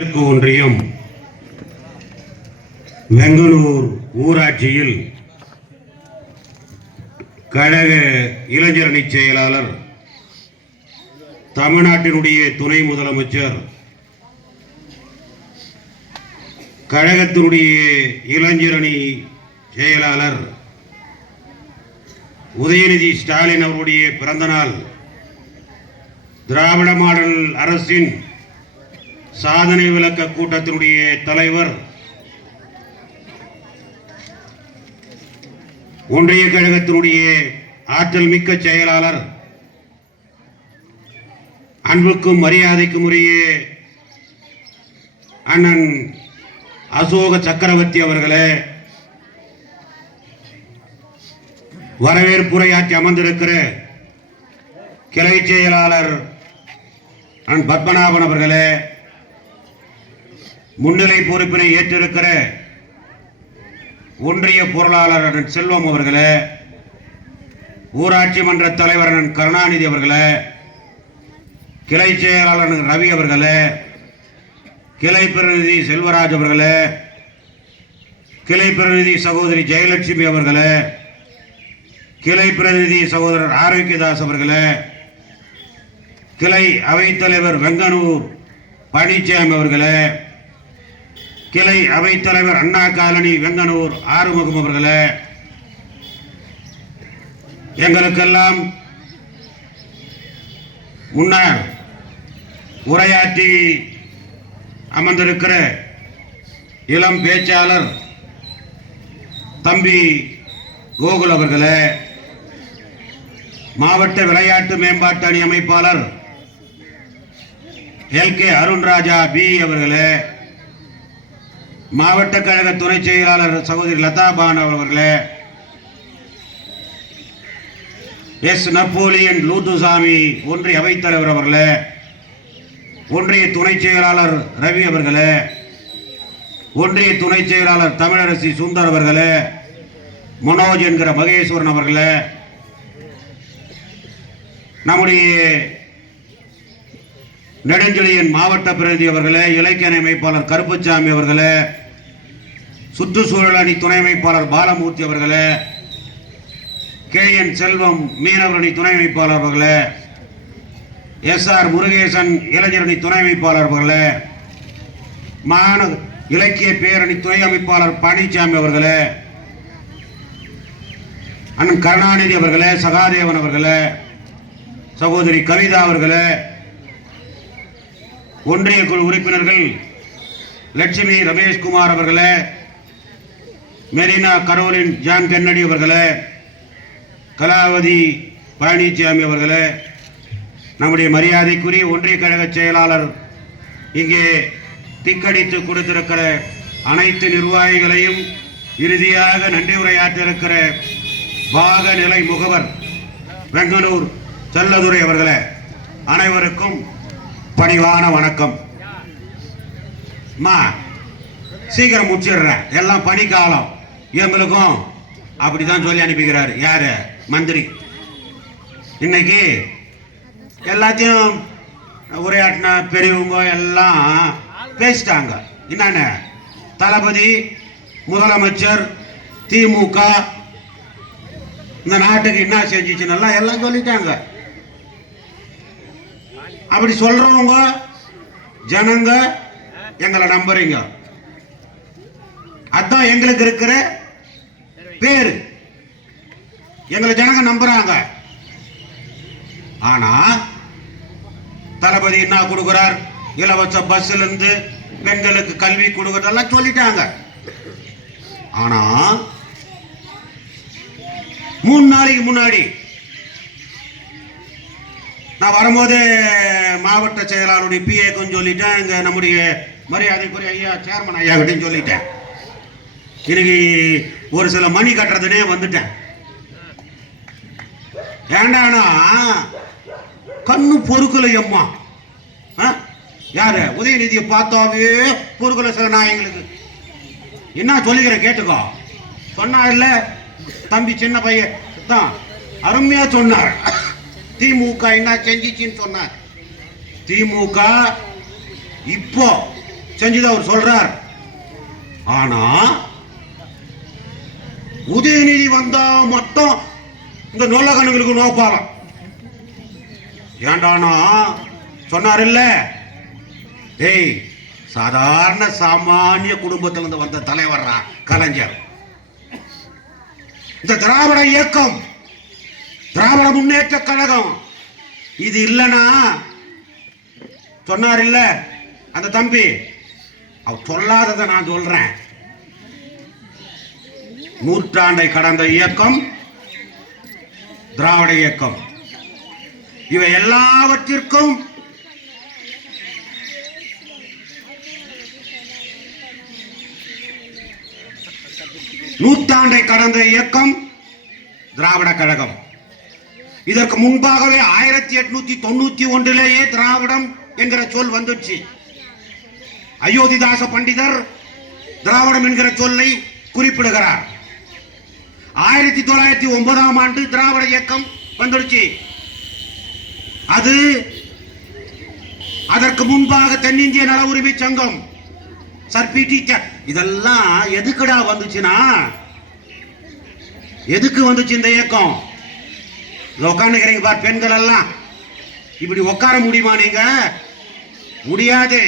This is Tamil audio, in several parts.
மேற்கு ஒன்றியம் வெங்கனூர் ஊராட்சியில் கழக இளைஞரணி செயலாளர், தமிழ்நாட்டினுடைய துணை முதலமைச்சர், கழகத்தினுடைய இளைஞரணி செயலாளர் உதயநிதி ஸ்டாலின் அவருடைய பிறந்தநாள் திராவிட மாடல் அரசின் சாதனை விளக்க கூட்டத்தினுடைய தலைவர், ஒன்றிய கழகத்தினுடைய ஆற்றல் மிக்க செயலாளர், அன்புக்கும் மரியாதைக்கும் உரிய அண்ணன் அசோக சக்கரவர்த்தி அவர்களே, வரவேற்புரையாற்றி அமர்ந்திருக்கிற கிளை செயலாளர் அண்ணன் பத்மநாபன் அவர்களே, முன்னிலை பொறுப்பினை ஏற்றிருக்கிற ஒன்றிய பொருளாளர் அண்ணன் செல்வம் அவர்களே, ஊராட்சி மன்ற தலைவர் அண்ணன் கருணாநிதி அவர்களே, கிளை செயலாளர் ரவி அவர்களே, கிளை பிரதிநிதி செல்வராஜ் அவர்களே, கிளை பிரதிநிதி சகோதரி ஜெயலட்சுமி அவர்களே, கிளை பிரதிநிதி சகோதரர் ஆரோக்கியதாஸ் அவர்களே, கிளை அவைத்தலைவர் வெங்கனூர் பழனிசாமி அவர்களே, கிளை அவைத்தலைவர் அண்ணா காலனி வெங்கனூர் ஆறுமுகம் அவர்களே, எங்களுக்கெல்லாம் முன்னர் உரையாற்றி அமர்ந்திருக்கிற இளம் பேச்சாளர் தம்பி கோகுல் அவர்களே, மாவட்ட விளையாட்டு மேம்பாட்டு அணி அமைப்பாளர் எல்கே அருண்ராஜா பி அவர்களே, மாவட்ட கழக துணை செயலாளர் சகோதரி லதா பானு அவர்களே, எஸ் நப்போலியன் லூத்துசாமி ஒன்றிய அவைத்தலைவர் அவர்களே, ஒன்றிய துணை செயலாளர் ரவி அவர்களே, ஒன்றிய துணை செயலாளர் தமிழரசி சுந்தர் அவர்களே, மனோஜ் என்கிற மகேஸ்வரன் அவர்களே, நம்முடைய நெடுஞ்செழியன் மாவட்ட பிரதிநிதி அவர்களே, இலக்கிய அமைப்பாளர் கருப்புசாமி அவர்களே, சுற்றுச்சூழல் அணி துணை அமைப்பாளர் பாலமூர்த்தி அவர்களே, KN செல்வம் மீனவர் அணி துணை அமைப்பாளர் அவர்களே, SR முருகேசன் இளைஞரணி துணை அமைப்பாளர் அவர்களே, மாநகர இலக்கிய பேரணி துணை அமைப்பாளர் பழனிசாமி அவர்களே, அண்ணன் கருணாநிதி அவர்களே, சகாதேவன் அவர்களே, சகோதரி கவிதா அவர்களே, ஒன்றிய குழு உறுப்பினர்கள் லட்சுமி ரமேஷ்குமார் அவர்களே, மெரினா கரோலின் ஜான் கென்னடி அவர்களே, கலாவதி பழனிசாமி அவர்களே, நம்முடைய மரியாதைக்குரிய ஒன்றிய கழக செயலாளர், இங்கே திக்கடித்து கொடுத்திருக்கிற அனைத்து நிர்வாகிகளையும், இறுதியாக நன்றி உரையாற்றிருக்கிற பாக நிலை முகவர் வெங்கனூர் செல்லதுரை அவர்களே, அனைவருக்கும் பணிவான வணக்கம். சீக்கிரம் முடிச்சிடுறேன், எல்லாம் பணிக்காலம், எங்களுக்கும் அப்படிதான் சொல்லி அனுப்பிக்கிறாரு யாரு மந்திரி. இன்னைக்கு எல்லாத்தையும் உரையாற்றின பெரியவங்க எல்லாம் பேசிட்டாங்க. என்னென்ன தளபதி, முதலமைச்சர், திமுக இந்த நாட்டுக்கு என்ன செஞ்சிச்சுன்னு எல்லாம் சொல்லிட்டாங்க. அப்படி சொல்றவங்க ஜனங்க எங்களை நம்புறீங்க, அதான் எங்களுக்கு இருக்கிற பேரு, எங்களை ஜனங்க நம்புறாங்க. ஆனா தளபதி என்ன கொடுக்கிறார், இலவச பஸ்ல இருந்து பெண்களுக்கு கல்வி கொடுக்கறதெல்லாம் சொல்லிட்டாங்க. ஆனா 3 நாளைக்கு முன்னாடி நான் வரும்போது மாவட்ட செயலாளருடைய PA கொஞ்சம் சொல்லிட்டேன், இங்க நம்முடைய மரியாதைக்குரிய ஐயா சேர்மன் ஐயா கிட்டையும் சொல்லிட்டேன். இன்னைக்கு ஒரு சில மணி கட்டுறதுனே வந்துட்டேன். ஏண்டானா கண்ணு பொறுக்கலை அம்மா. யாரு உதயநிதியை பார்த்தாவே பொறுக்கலை சார். நான் எங்களுக்கு என்ன சொல்லிக்கிறேன் கேட்டுக்கோ. சொன்னா இல்ல தம்பி சின்ன பையன் தான் அருமையா சொன்னார். திமுக என்ன செஞ்சிச்சின்னு சொன்னார். திமுக இப்போ செஞ்சது அவர் சொல்றார். ஆனா உதயநிதி வந்தா மட்டும் இந்த நொல்லகண்ணுங்களுக்கு நோப்பாலம். ஏண்டானா சொன்னார் இல்ல, டேய் சாதாரண சாமானிய குடும்பத்திலிருந்து வந்த தலைவர்ரா கலைஞர். இந்த திராவிட இயக்கம், திராவிட முன்னேற்ற கழகம் இது இல்லைன்னா சொன்னார் இல்ல அந்த தம்பி, அவர் சொல்லாததை நான் சொல்றேன். நூற்றாண்டை கடந்த இயக்கம் திராவிட இயக்கம். இவை எல்லாவற்றிற்கும் நூற்றாண்டை கடந்த இயக்கம் திராவிட கழகம். இதற்கு முன்பாகவே 1891 திராவிடம் என்கிற சொல் வந்துச்சு. அயோத்திதாச பண்டிதர் திராவிடம் என்கிற சொல்லை குறிப்பிடுகிறார். 1909 ஆண்டு திராவிட இயக்கம் வந்துடுச்சு. அது அதற்கு முன்பாக தென்னிந்திய நல உரிமை சங்கம், இதெல்லாம் எதுக்குடா வந்துச்சுன்னா, எதுக்கு வந்துச்சு இந்த இயக்கம்? உட்காந்துக்கிறீங்க பார் பெண்கள் எல்லாம், இப்படி உட்கார முடியுமா? நீங்க முடியாது.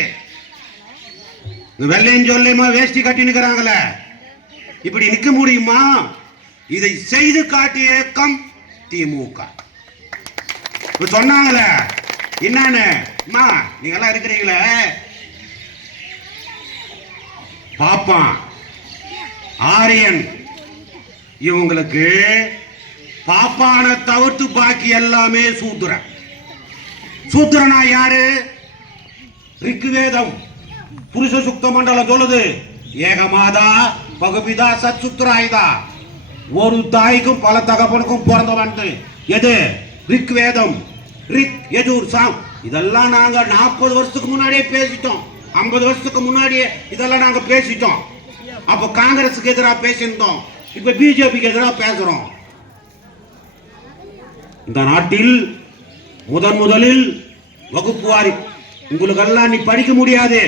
வெள்ளையும் சொல்லையுமா வேஷ்டி கட்டினுக்கிறாங்கள, இப்படி நிக்க முடியுமா? இதை செய்து காட்டிய இயக்கம் திமுக. சொன்னாங்களே என்னன்னு, நீங்க எல்லாம் இருக்கிறீங்களே, பாப்பான் ஆரியன், இவங்களுக்கு பாப்பான தவிர்த்து பாக்கி எல்லாமே சூத்திரன். சூத்திரனா யாரு? ரிக்வேதம் புருஷ சுக்த மண்டலம் சொல்லுது, ஏகமாதா பகுபிதா சத்சுத்ராயுதா, ஒரு தாய்க்கும் பல தகப்பனுக்கும் பிறந்தவன். எது? ரிக்வேதம், ரிக் யஜுர் சாம். இதெல்லாம் நாங்க 40 வருஷத்துக்கு முன்னாடியே பேசிட்டோம், 50 வருஷத்துக்கு முன்னாடியே இதெல்லாம் நாங்க பேசிட்டோம். அப்ப காங்கிரஸுக்கு எதிராக பேசிட்டோம், இப்ப பிஜேபிக்கு எதிராக பேசுறோம். இந்த நாட்டில் முதலில் வகுப்பு வாரி, உங்களுக்கு எல்லாம் நீ படிக்க முடியாது.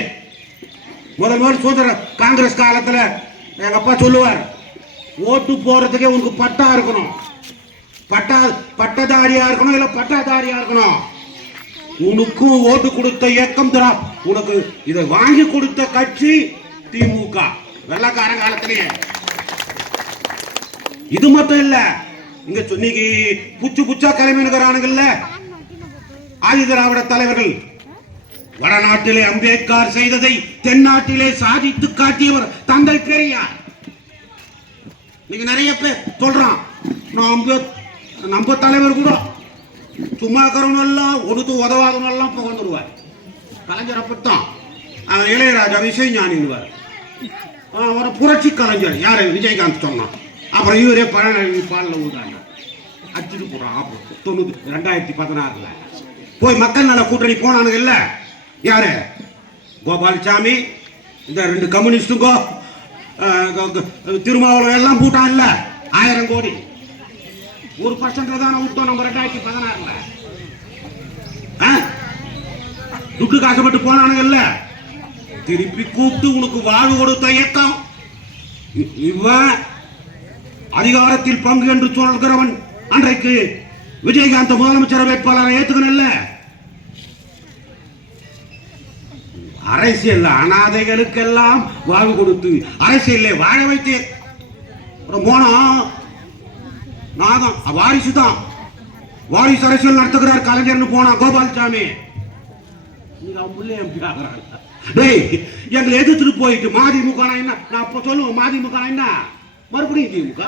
முதல் சுதந்திர காங்கிரஸ் காலத்துல எங்க அப்பா சொல்லுவார், ஓட்டு போறதுக்கே உனக்கு பட்டா இருக்கணும், பட்டதாரியா இருக்கணும், இல்ல பட்டாதாரியா இருக்கணும். உனக்கும் ஓட்டு கொடுத்த இயக்கம் தரா, உனக்கு இதை வாங்கி கொடுத்த கட்சி திமுக, வெள்ளக்கார காலத்திலேயே. இது மட்டும் இல்ல, இங்க சொன்னீங்க புச்சா கிளம்பினுக்கிறானுங்கல்ல ஆதி திராவிட தலைவர்கள். வடநாட்டிலே அம்பேத்கர் செய்ததை தென்னாட்டிலே சாதித்து காட்டியவர் தந்தை பெரியார். நீங்க நிறைய பேர் சொல்றான், நம்ம தலைவர் கூட சும்மா இருக்கிறவனெல்லாம் ஒடுத்து உதவாதவனெல்லாம் புகழ்ந்துருவார். கலைஞர் அப்படித்தான், இளையராஜா விஜயஞானிவார், ஒரு புரட்சி கலைஞர் யாரு விஜயகாந்த் சொன்னான். அப்புறம் இவரே பழனி பாலில் விடுறாங்க, அடிச்சுட்டு போறான். 2016 போய் மக்கள் நல கூட்டணி போனானுங்க இல்ல, யாரு? கோபால்சாமி, இந்த 2 கம்யூனிஸ்டுங்கோ, திருமாவளவன் எல்லாம் கூட்டான் இல்ல, 1000 கோடி 1% தானே விட்டோம் நம்ம 2016. துட்டு காசப்பட்டு போனானுங்க இல்ல, திருப்பி கூப்பிட்டு உனக்கு வாழ்வு கொடுத்த இயக்கம். இவன் அதிகாரத்தில் பங்கு என்று சொல்கிறவன் அன்றைக்கு விஜயகாந்த் முதலமைச்சர் வேட்பாளரை ஏத்துக்கணும்ல. அரசியல் அனாதைகளுக்கெல்லாம் வாழ்வு கொடுத்து அரசியல் வாழ வைத்து போனோம். நாகம் வாரிசு தான், வாரிசு அரசியல் நடத்துகிறார் கலைஞர்னு போனா கோபால்சாமி. எங்களை எதிர்த்துட்டு போயிட்டு மதிமுக என்ன, நான் இப்ப சொல்லுவேன் மதிமுக என்ன, மறுபடியும் திமுக.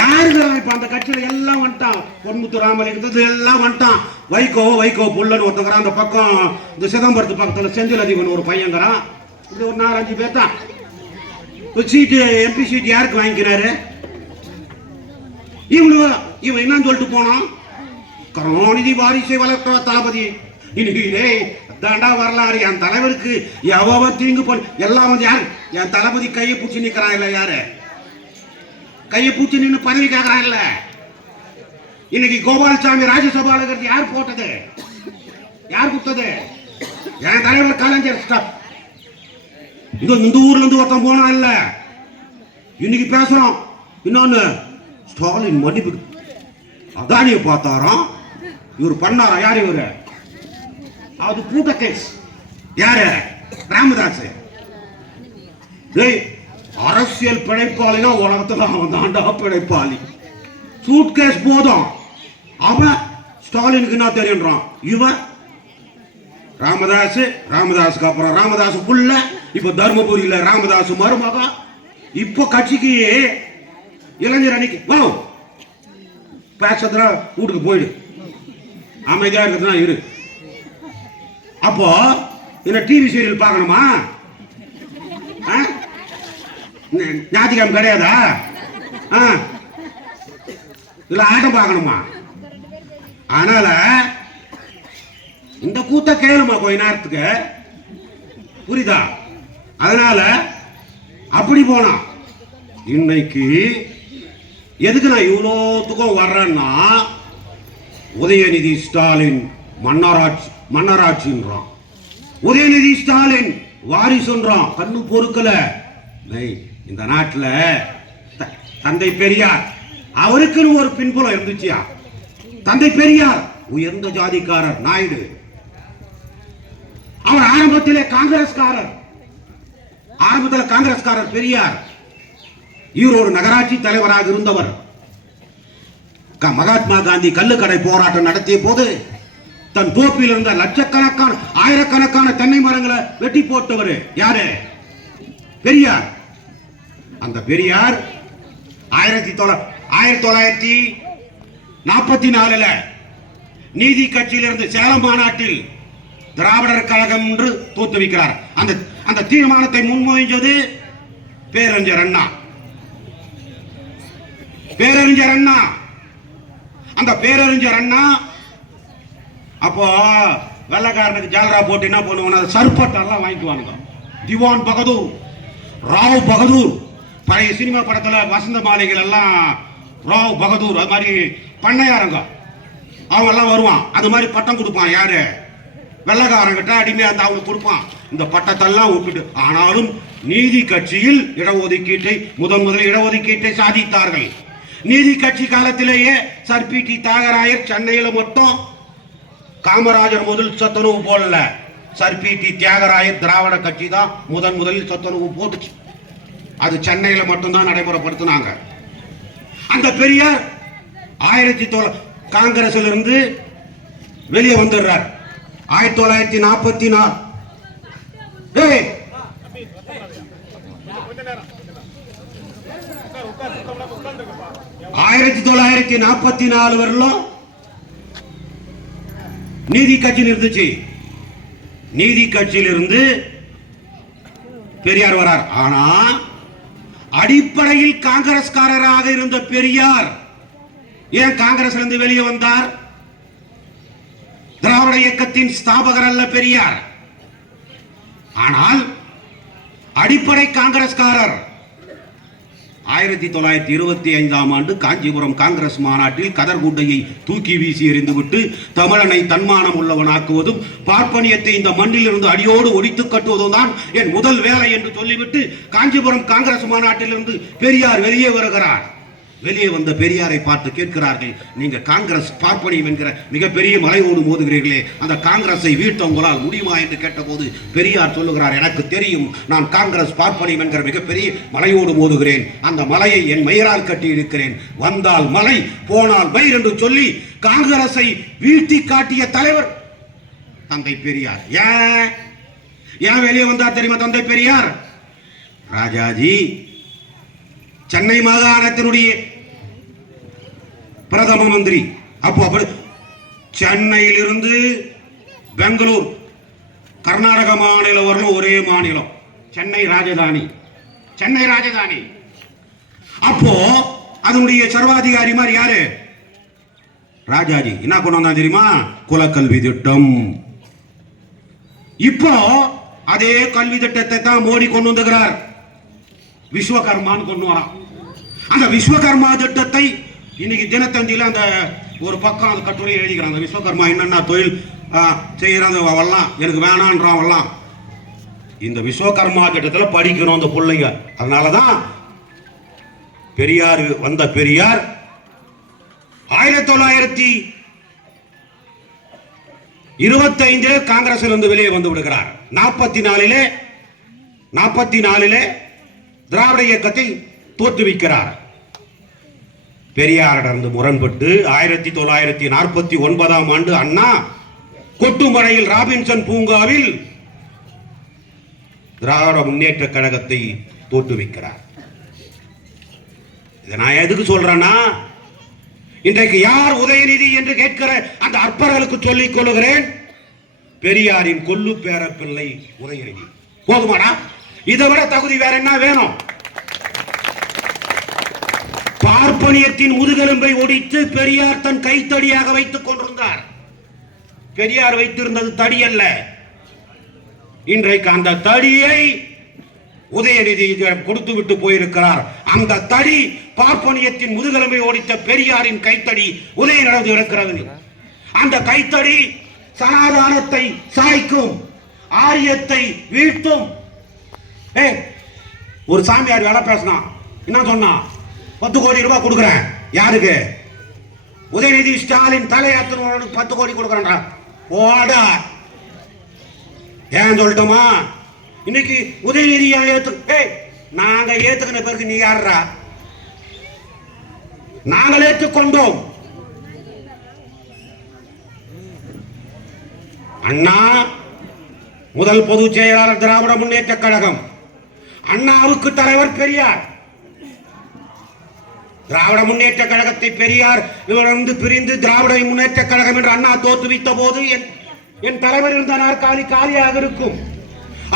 யாரு இப்ப அந்த கட்சியில எல்லாம் வந்துட்டான், பொன்முத்து ராமலிங்கத்து எல்லாம் வந்துட்டான். வைகோ புள்ளன்னு ஒருத்தங்கிறான், அந்த பக்கம் இந்த சிதம்பரத்து பக்கத்துல செந்தில் அதிபன் ஒரு பையங்கிறான். இது ஒரு 4-5 பேர் தான். சீட்டு எம்பி சீட் யாருக்கு வாங்கிக்கிறாரு? இவன் என்னன்னு சொல்லிட்டு போனான், கருணாநிதி வாரிசை வளர்த்த தளபதி. இன்னைக்கு தாண்டா வரலாறு, என் தலைவருக்கு எவ்வளவு தீங்கு எல்லாம் வந்து யாரு? என் தளபதி கையை பூச்சி நிக்கிறான் இல்ல, யாரு கையை பூச்சி நின்று பதவி கேட்கிறான் இல்ல. இன்னைக்கு கோபால்சாமி ராஜ்யசபால யார் போட்டது? யார் கொடுத்தது? என் தலைவர் கலைஞர் ஸ்டாப். இந்த ஊர்ல இருந்து ஒருத்தன் போனா இல்ல, இன்னைக்கு பேசுறோம். இன்னொன்னு ஸ்டாலின் மன்னிப்பு அதானிய பார்த்தாராம், இவர் பண்ணாரா? யார் இவரு? அது கூட்ட கேஸ். யாரு? ராமதாஸ். அரசியல் பிழைப்பாளினா உலகத்துல அவன் தாண்டா பிழைப்பாளி. சூட் கேஸ் போதும், அவன் ஸ்டாலினுக்கு என்ன தெரியுன்றான். இவன் ராமதாஸ், ராமதாஸுக்கு அப்புறம் ராமதாஸ் புள்ள, இப்ப தர்மபுரியில ராமதாஸ் மருமக. இப்ப கட்சிக்கு இளைஞர் அணிக்கு வா பேசுறதுல வீட்டுக்கு போயிடு, அமைதியா இருக்கிறதுனா இரு. அப்போ என்ன டிவி சீரியல் பார்க்கணுமா? ஞாயிற்றுக்கிழமை கிடையாதா? இல்ல ஆட்டம் பார்க்கணுமா? அதனால இந்த கூத்த கேளுமா கொஞ்ச நேரத்துக்கு, புரியுதா? அதனால அப்படி போனா இன்னைக்கு எதுக்கு நான் இவ்வளோத்துக்கும் வர்றேன்னா, உதயநிதி ஸ்டாலின் மன்னராட்சின்றான், உதயநிதி ஸ்டாலின் வாரிசுன்றான். கண்ணு பொறுக்கல. இந்த நாட்டில் தந்தை பெரியார் அவருக்குன்னு ஒரு பின்புலம் இருந்துச்சியா? தந்தை பெரியார் உயர்ந்த ஜாதிக்காரர் நாயுடு. அவர் ஆரம்பத்திலே காங்கிரஸ்காரர் பெரியார். ஈரோடு நகராட்சி தலைவராக இருந்தவர். மகாத்மா காந்தி கள்ளுக்கடை போராட்டம் நடத்திய போது தன் தோப்பில் இருந்த லட்சக்கணக்கான ஆயிரக்கணக்கான தென்னை மரங்களை வெட்டி போட்டவர் யாரு? பெரியார். அந்த பெரியார் 1944 நீதி கட்சியிலிருந்து சேலம் மாநாட்டில் திராவிடர் கழகம் என்று தோற்றுவிக்கிறார். அந்த தீர்மானத்தை முன்மொழிஞ்சது பேரறிஞர் அண்ணா. அந்த பேரறிஞர் அண்ணா அப்போ வெள்ளக்காரனுக்கு ஜாலரா போட்டு என்ன பண்ணுவாங்க? சர்பட்டெல்லாம் வாங்கிக்குவானுங்க. திவான் பகதூர், ராவ் பகதூர், பழைய சினிமா படத்துல வசந்த மாளிகைகள் எல்லாம் ராவ் பகதூர், அது மாதிரி பண்ணையாரங்க அவங்க எல்லாம் வருவான். அது மாதிரி பட்டம் கொடுப்பான். யாரு? வெள்ளக்காரங்கிட்ட அடிமையா அந்த அவங்க கொடுப்பான். இந்த பட்டத்தெல்லாம் ஒப்பிட்டு. ஆனாலும் நீதி கட்சியில் இடஒதுக்கீட்டை முதலில் இடஒதுக்கீட்டை சாதித்தார்கள். நீதி கட்சி காலத்திலேயே சர் பி.டி. தியாகராயர் சென்னையில மட்டும் காமராஜர் முதல் சத்துணவு போடல. Sir PT. தியாகராயர் திராவிட கட்சி தான் முதலில் சத்துணவு போட்டுச்சு. அது சென்னையில மட்டும்தான் நடைமுறைப்படுத்தினாங்க. அந்த பெரியார் காங்கிரஸ்ல இருந்து வெளியே வந்துடுறார் 1944. 1944 வரலும் நீதி கட்சி இருந்துச்சு. நீதி கட்சியிலிருந்து பெரியார் வரார். ஆனா அடிப்படையில் காங்கிரஸ்காரராக இருந்த பெரியார் ஏன் காங்கிரஸ்ல இருந்து வெளியே வந்தார்? திராவிட இயக்கத்தின் ஸ்தாபகர் அல்ல பெரியார். ஆனால் அடிப்படை காங்கிரஸ்காரர். 1925 காஞ்சிபுரம் காங்கிரஸ் மாநாட்டில் கதர்குட்டையை தூக்கி வீசி எறிந்துவிட்டு தமிழனை தன்மானம் உள்ளவனாக்குவதும் பார்ப்பனியத்தை இந்த மண்ணில் இருந்து அடியோடு ஒழித்து கட்டுவதும் தான் என் முதல் வேலை என்று சொல்லிவிட்டு காஞ்சிபுரம் காங்கிரஸ் மாநாட்டில் இருந்து பெரியார் வெளியே வருகிறார். வெளியே வந்த பெரியாரை பார்த்து கேட்கிறார்கள், நீங்க காங்கிரஸ் பார்ப்பனியம் என்கிற மிகப்பெரிய மலையோடு மோதுகிறீர்களே, அந்த காங்கிரஸை வீழ்த்த உங்களால் முடியுமா என்று கேட்டபோது பெரியார் சொல்லுகிறார், எனக்கு தெரியும், நான் காங்கிரஸ் பார்ப்பனியம் என்கிற மிகப்பெரிய மலையோடு மோதுகிறேன். அந்த மலையை என் மயிரால் கட்டி இருக்கிறேன். வந்தால் மலை, போனால் மயிர் என்று சொல்லி காங்கிரஸை வீழ்த்தி காட்டிய தலைவர் தந்தை பெரியார். ஏன் வெளியே வந்தார் தெரியுமா தந்தை பெரியார்? ராஜாஜி சென்னை மாகாணத்தினுடைய பிரதம மந்திரி. அப்படி சென்னையில் இருந்து பெங்களூர் கர்நாடக மாநிலம் வரணும், ஒரே மாநிலம். சென்னை ராஜதானி. அப்போ அதனுடைய சர்வாதிகாரி மாதிரி யாரு? ராஜாஜி. என்ன கொண்டு வந்தா தெரியுமா? குலக்கல்வி திட்டம். இப்போ அதே கல்வி திட்டத்தை தான் மோடி கொண்டு வந்துகிறார். விஸ்வகர்மான்னு கொண்டு வரான். அந்த விஸ்வகர்மா திட்டத்தை இன்னைக்கு தினத்தந்தியில அந்த ஒரு பக்கம் அந்த கட்டுரை எழுதிக்கிறாங்க. விஸ்வகர்மா என்னன்னா தொழில் செய்யறது வரலாம், எனக்கு வேணான்றான் வரலாம். இந்த விஸ்வகர்மா திட்டத்தில் படிக்கணும் அந்த பிள்ளைங்க. அதனாலதான் பெரியார் வந்த பெரியார் 1925 காங்கிரஸில் இருந்து வெளியே வந்து விடுகிறார். 44 திராவிட இயக்கத்தை தோற்றுவிக்கிறார். பெரியாரிடமிருந்து முரண்பட்டு 1949 ஆண்டு அண்ணா கொட்டுமடையில் ராபின்சன் பூங்காவில் திராவிட முன்னேற்ற கழகத்தை தோற்றுவிக்கிறார். இதை நான் எதுக்கு சொல்றேன்னா, இன்றைக்கு யார் உதயநிதி என்று கேட்கிற அந்த அற்பர்களுக்கு சொல்லிக் கொள்ளுகிறேன், பெரியாரின் கொல்லு பேர பிள்ளை உதயநிதி. போதுமாடா? இதை விட தகுதி வேற என்ன வேணும்? பார்ப்பனியத்தின் முதுகெலும்பை ஒடித்து பெரியார் தன் கைத்தடியாக வைத்துக் கொண்டிருந்தார். பெரியார் வைத்திருந்தது தடி அல்ல. இன்றைக்கு அந்த தடியை உதயநிதி கொடுத்து விட்டு போயிருக்கிறார். அந்த தடி பார்ப்பனியத்தின் முதுகெலும்பை ஓடித்த பெரியாரின் கைத்தடி உதயநிதி இருக்கிறது. அந்த கைத்தடி சனாதானத்தை சாய்க்கும், ஆரியத்தை வீழ்த்தும். ஒரு சாமியார் வேலை பேசினா என்ன சொன்னா, 10 கோடி ரூபாய் கொடுக்கிறேன். யாருக்கு? உதயநிதி ஸ்டாலின் தலையாத்திர 10 கோடி கொடுக்கிறேன். போடா. ஏன் சொல்லட்டுமா? இன்னைக்கு உதயநிதி நாங்க ஏத்துக்கின பிறகு நீ யாரா? நாங்கள் ஏற்றுக்கொண்டோம். அண்ணா முதல் பொதுச் செயலாளர் திராவிட முன்னேற்ற கழகம். அண்ணாவுக்கு தலைவர் பெரியார். திராவிட முன்னேற்ற கழகத்தை பெரியார் இவரிருந்து பிரிந்து திராவிட முன்னேற்ற கழகம் என்று அண்ணா தோற்றுவித்த போது என் தலைவர் இருந்த நாற்காலி காலியாக இருக்கும்.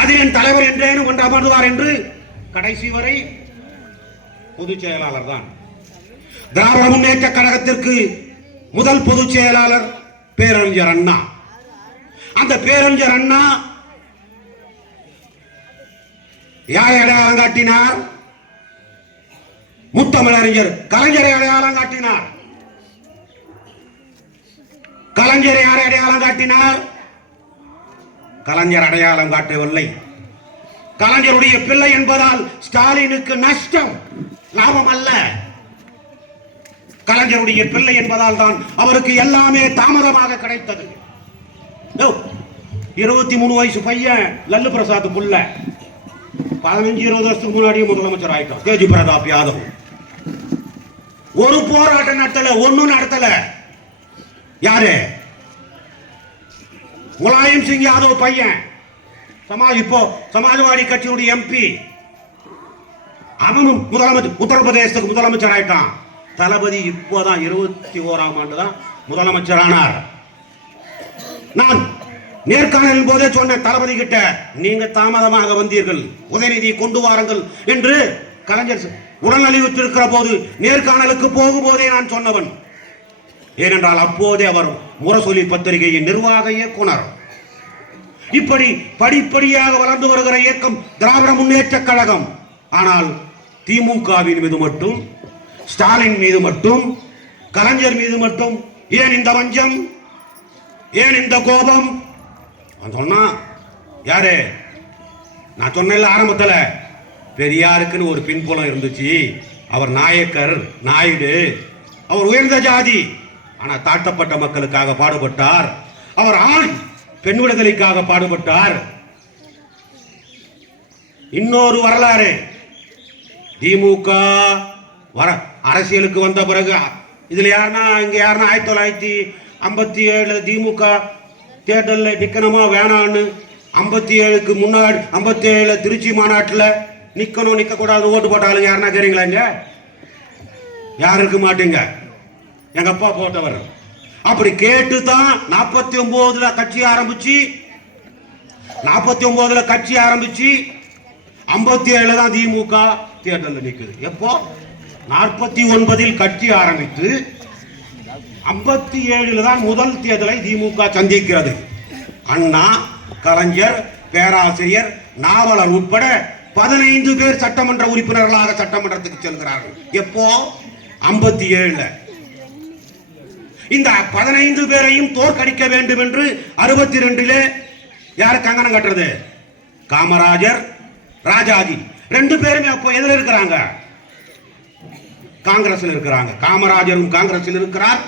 அது என் தலைவர் என்றேனும் ஒன்று அமர்ந்தார் என்று கடைசி வரை பொதுச் செயலாளர் தான். திராவிட முன்னேற்ற கழகத்திற்கு முதல் பொதுச் செயலாளர் பேரறிஞர் அண்ணா. அந்த பேரறிஞர் அண்ணா யாரை அடையாளம் காட்டினார்? முத்தமிழறிஞர் கலைஞரை அடையாளம் காட்டினார். கலைஞரை யாரை அடையாளம் காட்டினார்? கலைஞர் அடையாளம் காட்டவில்லை. கலைஞருடைய பிள்ளை என்பதால் ஸ்டாலினுக்கு நஷ்டம், லாபம் அல்ல. கலைஞருடைய பிள்ளை என்பதால் தான் அவருக்கு எல்லாமே தாமதமாக கிடைத்தது. 23 வயசு பையன் லல்லு பிரசாத் புள்ள 15-20 வருஷத்துக்கு முன்னாடியே முதலமைச்சர் ஆயிட்டான். தேஜி பிரதாப் யாதவ் ஒரு போராட்டம் நடத்தல, ஒன்னும் நடத்தல. யாரு? முலாயம் சிங் யாதவ் பையன், இப்போ சமாஜ்வாடி கட்சியினுடைய எம்பி. அவனும் முதலமைச்சர், உத்தரப்பிரதேசத்துக்கு முதலமைச்சர் ஆயிட்டான். தளபதி இப்போதான் 21ஆம் ஆண்டு தான் முதலமைச்சர் ஆனார். நான் நேர்காணலின் போதே சொன்ன தளபதி கிட்ட, நீங்க தாமதமாக வந்தீர்கள், உதயநிதி கொண்டு வாருங்கள் என்று கலைஞர் உடல்நலிவுற்றிருக்கிற போது நேர்காணலுக்கு போகும் போதே நான் சொன்னவன். ஏனென்றால் அப்போதே அவர் முரசொலி பத்திரிகையின் நிர்வாக இயக்குனர். இப்படி படிப்படியாக வளர்ந்து வருகிற இயக்கம் திராவிட முன்னேற்ற கழகம். ஆனால் திமுகவின் மீது மட்டும், ஸ்டாலின் மீது மட்டும், கலைஞர் மீது மட்டும் ஏன் இந்த வஞ்சம், ஏன் இந்த கோபம்? சொன்னா யாரு? நான் சொன்ன ஆரம்பத்தில் பெரியாருக்குன்னு ஒரு பின்புலம் இருந்துச்சு. அவர் நாயக்கர், நாயுடு, அவர் உயர்ந்த ஜாதி, ஆனால் தாழ்த்தப்பட்ட மக்களுக்காக பாடுபட்டார். அவர் ஆண் பெண் விடுதலைக்காக பாடுபட்டார். இன்னொரு வரலாறு, திமுக அரசியலுக்கு வந்த பிறகு இதுல யாருன்னா, இங்க யாருன்னா 1957 திமுக தேர்தலில் நிக்கணுமா வேணான்னு 57க்கு முன்னாடி 57 திருச்சி மாநாட்டில் நிக்கணும் நிக்க கூடாது ஓட்டு போட்டாலும் யாருன்னா கேறீங்களா? இங்க யாரும் இருக்க மாட்டீங்க. எங்க அப்பா போட்டவர். அப்படி கேட்டு தான் 49 கட்சி ஆரம்பிச்சு 57 தான் திமுக தேர்தலில் நிக்குது. எப்போ? 49 கட்சி ஆரம்பித்து 57 தான் முதல் தேர்தலை திமுக சந்திக்கிறது. அண்ணா, கலைஞர், பேராசிரியர், நாவலர் உட்பட 15 பேர் சட்டமன்ற உறுப்பினர்களாக சட்டமன்றத்துக்கு செல்கிறார்கள். எப்போ? 57. இந்த 15 பேரையும் தோற்கடிக்க வேண்டும் என்று 62 யாரு கங்கணம் கட்டுறது? காமராஜர், ராஜாஜி 2 பேருமே அப்போ எதில் இருக்கிறாங்க? காங்கிரஸில் இருக்கிறாங்க. காமராஜரும் காங்கிரஸில் இருக்கிறார்,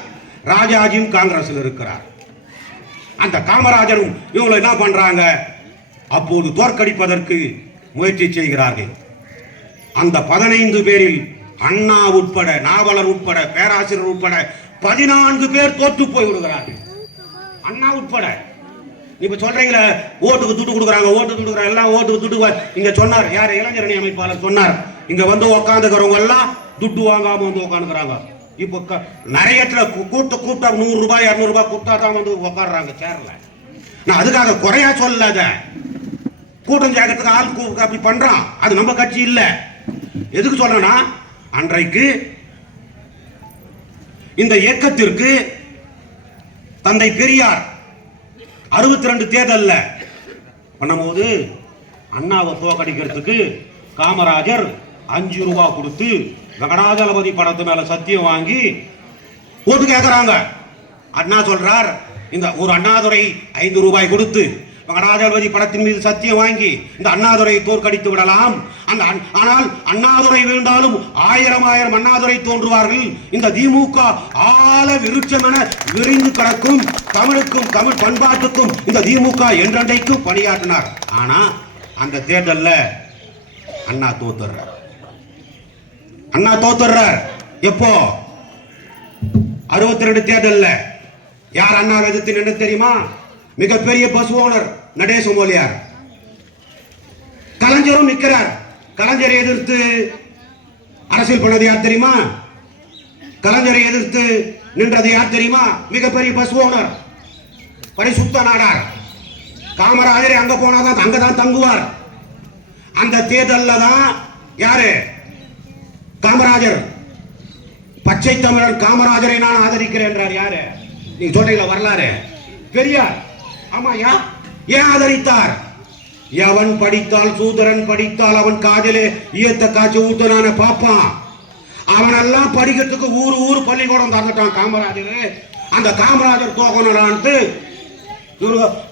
ராஜாஜியும் காங்கிரஸில் இருக்கிறார். அந்த காமராஜரும் இவங்களை என்ன பண்றாங்க? அப்போது தோற்கடிப்பதற்கு முயற்சி செய்கிறார்கள். அந்த 15 பேரில் அண்ணா உட்பட, நாவலர் உட்பட, பேராசிரியர் உட்பட 14 பேர் தோற்று போய் விடுகிறார்கள். அண்ணா உட்பட. இப்ப சொல்றீங்களே ஓட்டுக்கு துட்டு கொடுக்குறாங்க, ஓட்டு கொடுக்குறாங்க, எல்லாம் ஓட்டுக்கு துட்டு. இங்க சொன்னார் யார்? இளைஞரணி அமைப்பாளர் சொன்னார், இங்க வந்து உட்காந்துக்கிறவங்க எல்லாம் துட்டு வாங்காம வந்து உட்காந்துக்கிறாங்க. இப்ப நிறைய கூப்பிட்டா 100 ரூபாய் 200 ரூபாய் கூப்பிட்டா தான் வந்து உட்காடுறாங்க சேர்ல. நான் அதுக்காக குறையா சொல்லல, கூட்டம் சேர்க்கறதுக்கு ஆள் அப்படி பண்றான். அது நம்ம கட்சி இல்ல. எதுக்கு சொல்றேன்னா, அன்றைக்கு இந்த இயக்கத்திற்கு தந்தை பெரியார் 62 தேர்தல்ல பண்ணும்போது அண்ணாவை தோக்கடிக்கிறதுக்கு காமராஜர் 5 ரூபாய் கொடுத்து வெங்கடாஜலபதி படத்து மேல சத்தியம் வாங்கி ஓட்டு கேட்கிறாங்க. அண்ணா சொல்றார், இந்த ஒரு அண்ணாதுரை 5 ரூபாய் கொடுத்து வெங்கடாஜலபதி படத்தின் மீது சத்தியம் வாங்கி இந்த அண்ணாதுரை தோற்கடித்து விடலாம். ஆனால் அண்ணாதுரை வீழ்ந்தாலும் 1000 அண்ணாதுரை தோன்றுவார்கள். இந்த திமுக ஆல விருட்சம் என விரிந்து கிடக்கும். தமிழுக்கும் தமிழ் பண்பாட்டுக்கும் இந்த திமுக என்றென்றைக்கும் பணியாற்றினார். ஆனா அந்த தேர்தல்ல அண்ணா தோத்துறார். அண்ணா தோத்துறார். எப்போ? 62 தேர்தல்ல. யார் அண்ணா எதிர்த்து நின்று தெரியுமா? மிகப்பெரிய பஸ் ஓனர் நடேச மோலியார். கலைஞரும் நிற்கிறார். கலைஞரை எதிர்த்து அரசியல் பண்ணது யார் தெரியுமா? கலைஞரை எதிர்த்து நின்றது யார் தெரியுமா? மிகப்பெரிய பஸ் ஓனர் பரிசுத்த நாடார். காமராஜரை அங்க போனாதான் அங்கதான் தங்குவார். அந்த தேர்தல்ல தான் யாரு? காமராஜர். பச்சை தமிழர் காமராஜரை நான் ஆதரிக்கிறேன் என்றார். யாரு? நீங்க சொல்றீங்களா வரலாறு? பெரியார். ஆமாயா, ஏன் ஆதரித்தார்? எவன் படித்தால், சூதரன் படித்தால் அவன் காதலே ஈயத்த காய்ச்சி ஊத்தனான பாப்பான். அவனெல்லாம் படிக்கிறதுக்கு ஊர் பள்ளிக்கூடம் தந்துட்டான் காமராஜர். அந்த காமராஜர் தோக்கணும்னு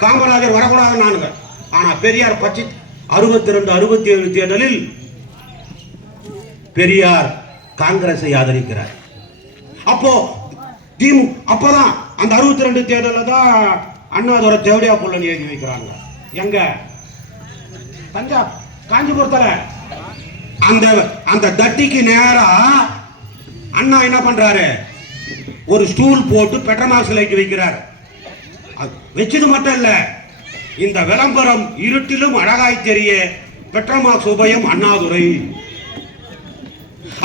காமராஜர் வரக்கூடாது நானுங்க. ஆனா பெரியார் பச்சை 62 67 தேர்தலில் பெரியார் காங்கிரஸை ஆதரிக்கிறார். அப்போ அப்பதான் அந்த 62 தேர்தல தான் அண்ணாதுரை தேவடியா புள்ளன் எழுதி வைக்கிறாங்க. எங்க? காஞ்சிபுரத்துல. அந்த தட்டிக்கு நேரா அண்ணா என்ன பண்றாரு? ஒரு ஸ்டூல் போட்டு பெட்ரமாக்ஸ் லைட் வைக்கிறார். வச்சது மட்டும் இல்ல, இந்த விளம்பரம் இருட்டிலும் அழகாய் தெரிய பெட்ரமாக்ஸ் உபயம் அண்ணாதுரை.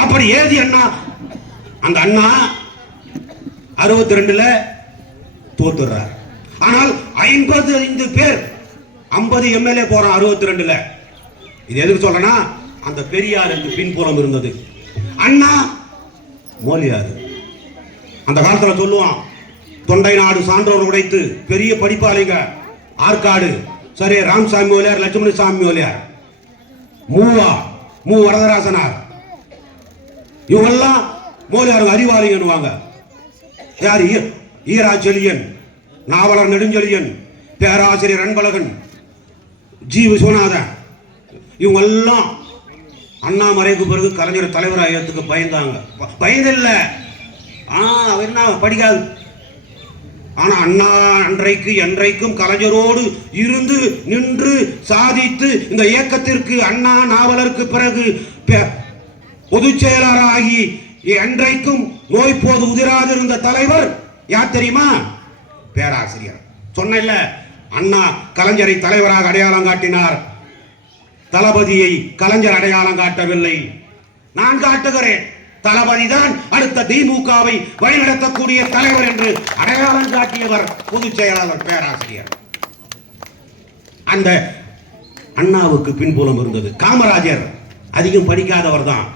அப்படி ஏதி அண்ணா. அந்த அண்ணா 62 தோத்துறார். ஆனால் 55 பேர் 50 எம்எல்ஏ போறான் 62. இது எதுக்கு சொல்றேன்னா, அந்த பெரியார் என்று பின்புலம் இருந்தது. அண்ணா மோலியார் அந்த காலத்துல சொல்லுவான், தொண்டை நாடு சான்றோர் உடைத்து பெரிய படிப்பாளிங்க ஆற்காடு சரி ராமசாமி மோலியார், லட்சுமண சாமி மோலியார், மு வரதராசனார், இவங்கெல்லாம் மோலியார் அறிவாளிங்க. யார்? ஈரா செழியன், நாவலர் நெடுஞ்செழியன், பேராசிரியர் அன்பழகன், ஜி விஸ்வநாதன், இவங்க எல்லாம் அண்ணா மறைவுக்கு பிறகு கலைஞர் தலைவராயத்துக்கு பயந்தாங்க. பயந்தில்ல, அவர் என்ன படிக்காது. ஆனா அண்ணா அன்றைக்கு என்றைக்கும் கலைஞரோடு இருந்து நின்று சாதித்து இந்த இயக்கத்திற்கு அண்ணா நாவலருக்கு பிறகு பொதுச் செயலாளராகி என்றைக்கும் நோய் போது உதிராதிருந்த தலைவர் யார் தெரியுமா? பேராசிரியர். சொன்ன அண்ணா கலைஞரை தலைவராக அடையாளம் காட்டினார். தளபதியை கலைஞர் அடையாளம் காட்டவில்லை. நான் காட்டுகிறேன். தளபதி தான் அடுத்த திமுகவை வழிநடத்தக்கூடிய தலைவர் என்று அடையாளம் காட்டியவர் பொதுச் செயலாளர் பேராசிரியர். அந்த அண்ணாவுக்கு பின்புலம் இருந்தது. காமராஜர் அதிகம் படிக்காதவர் தான்,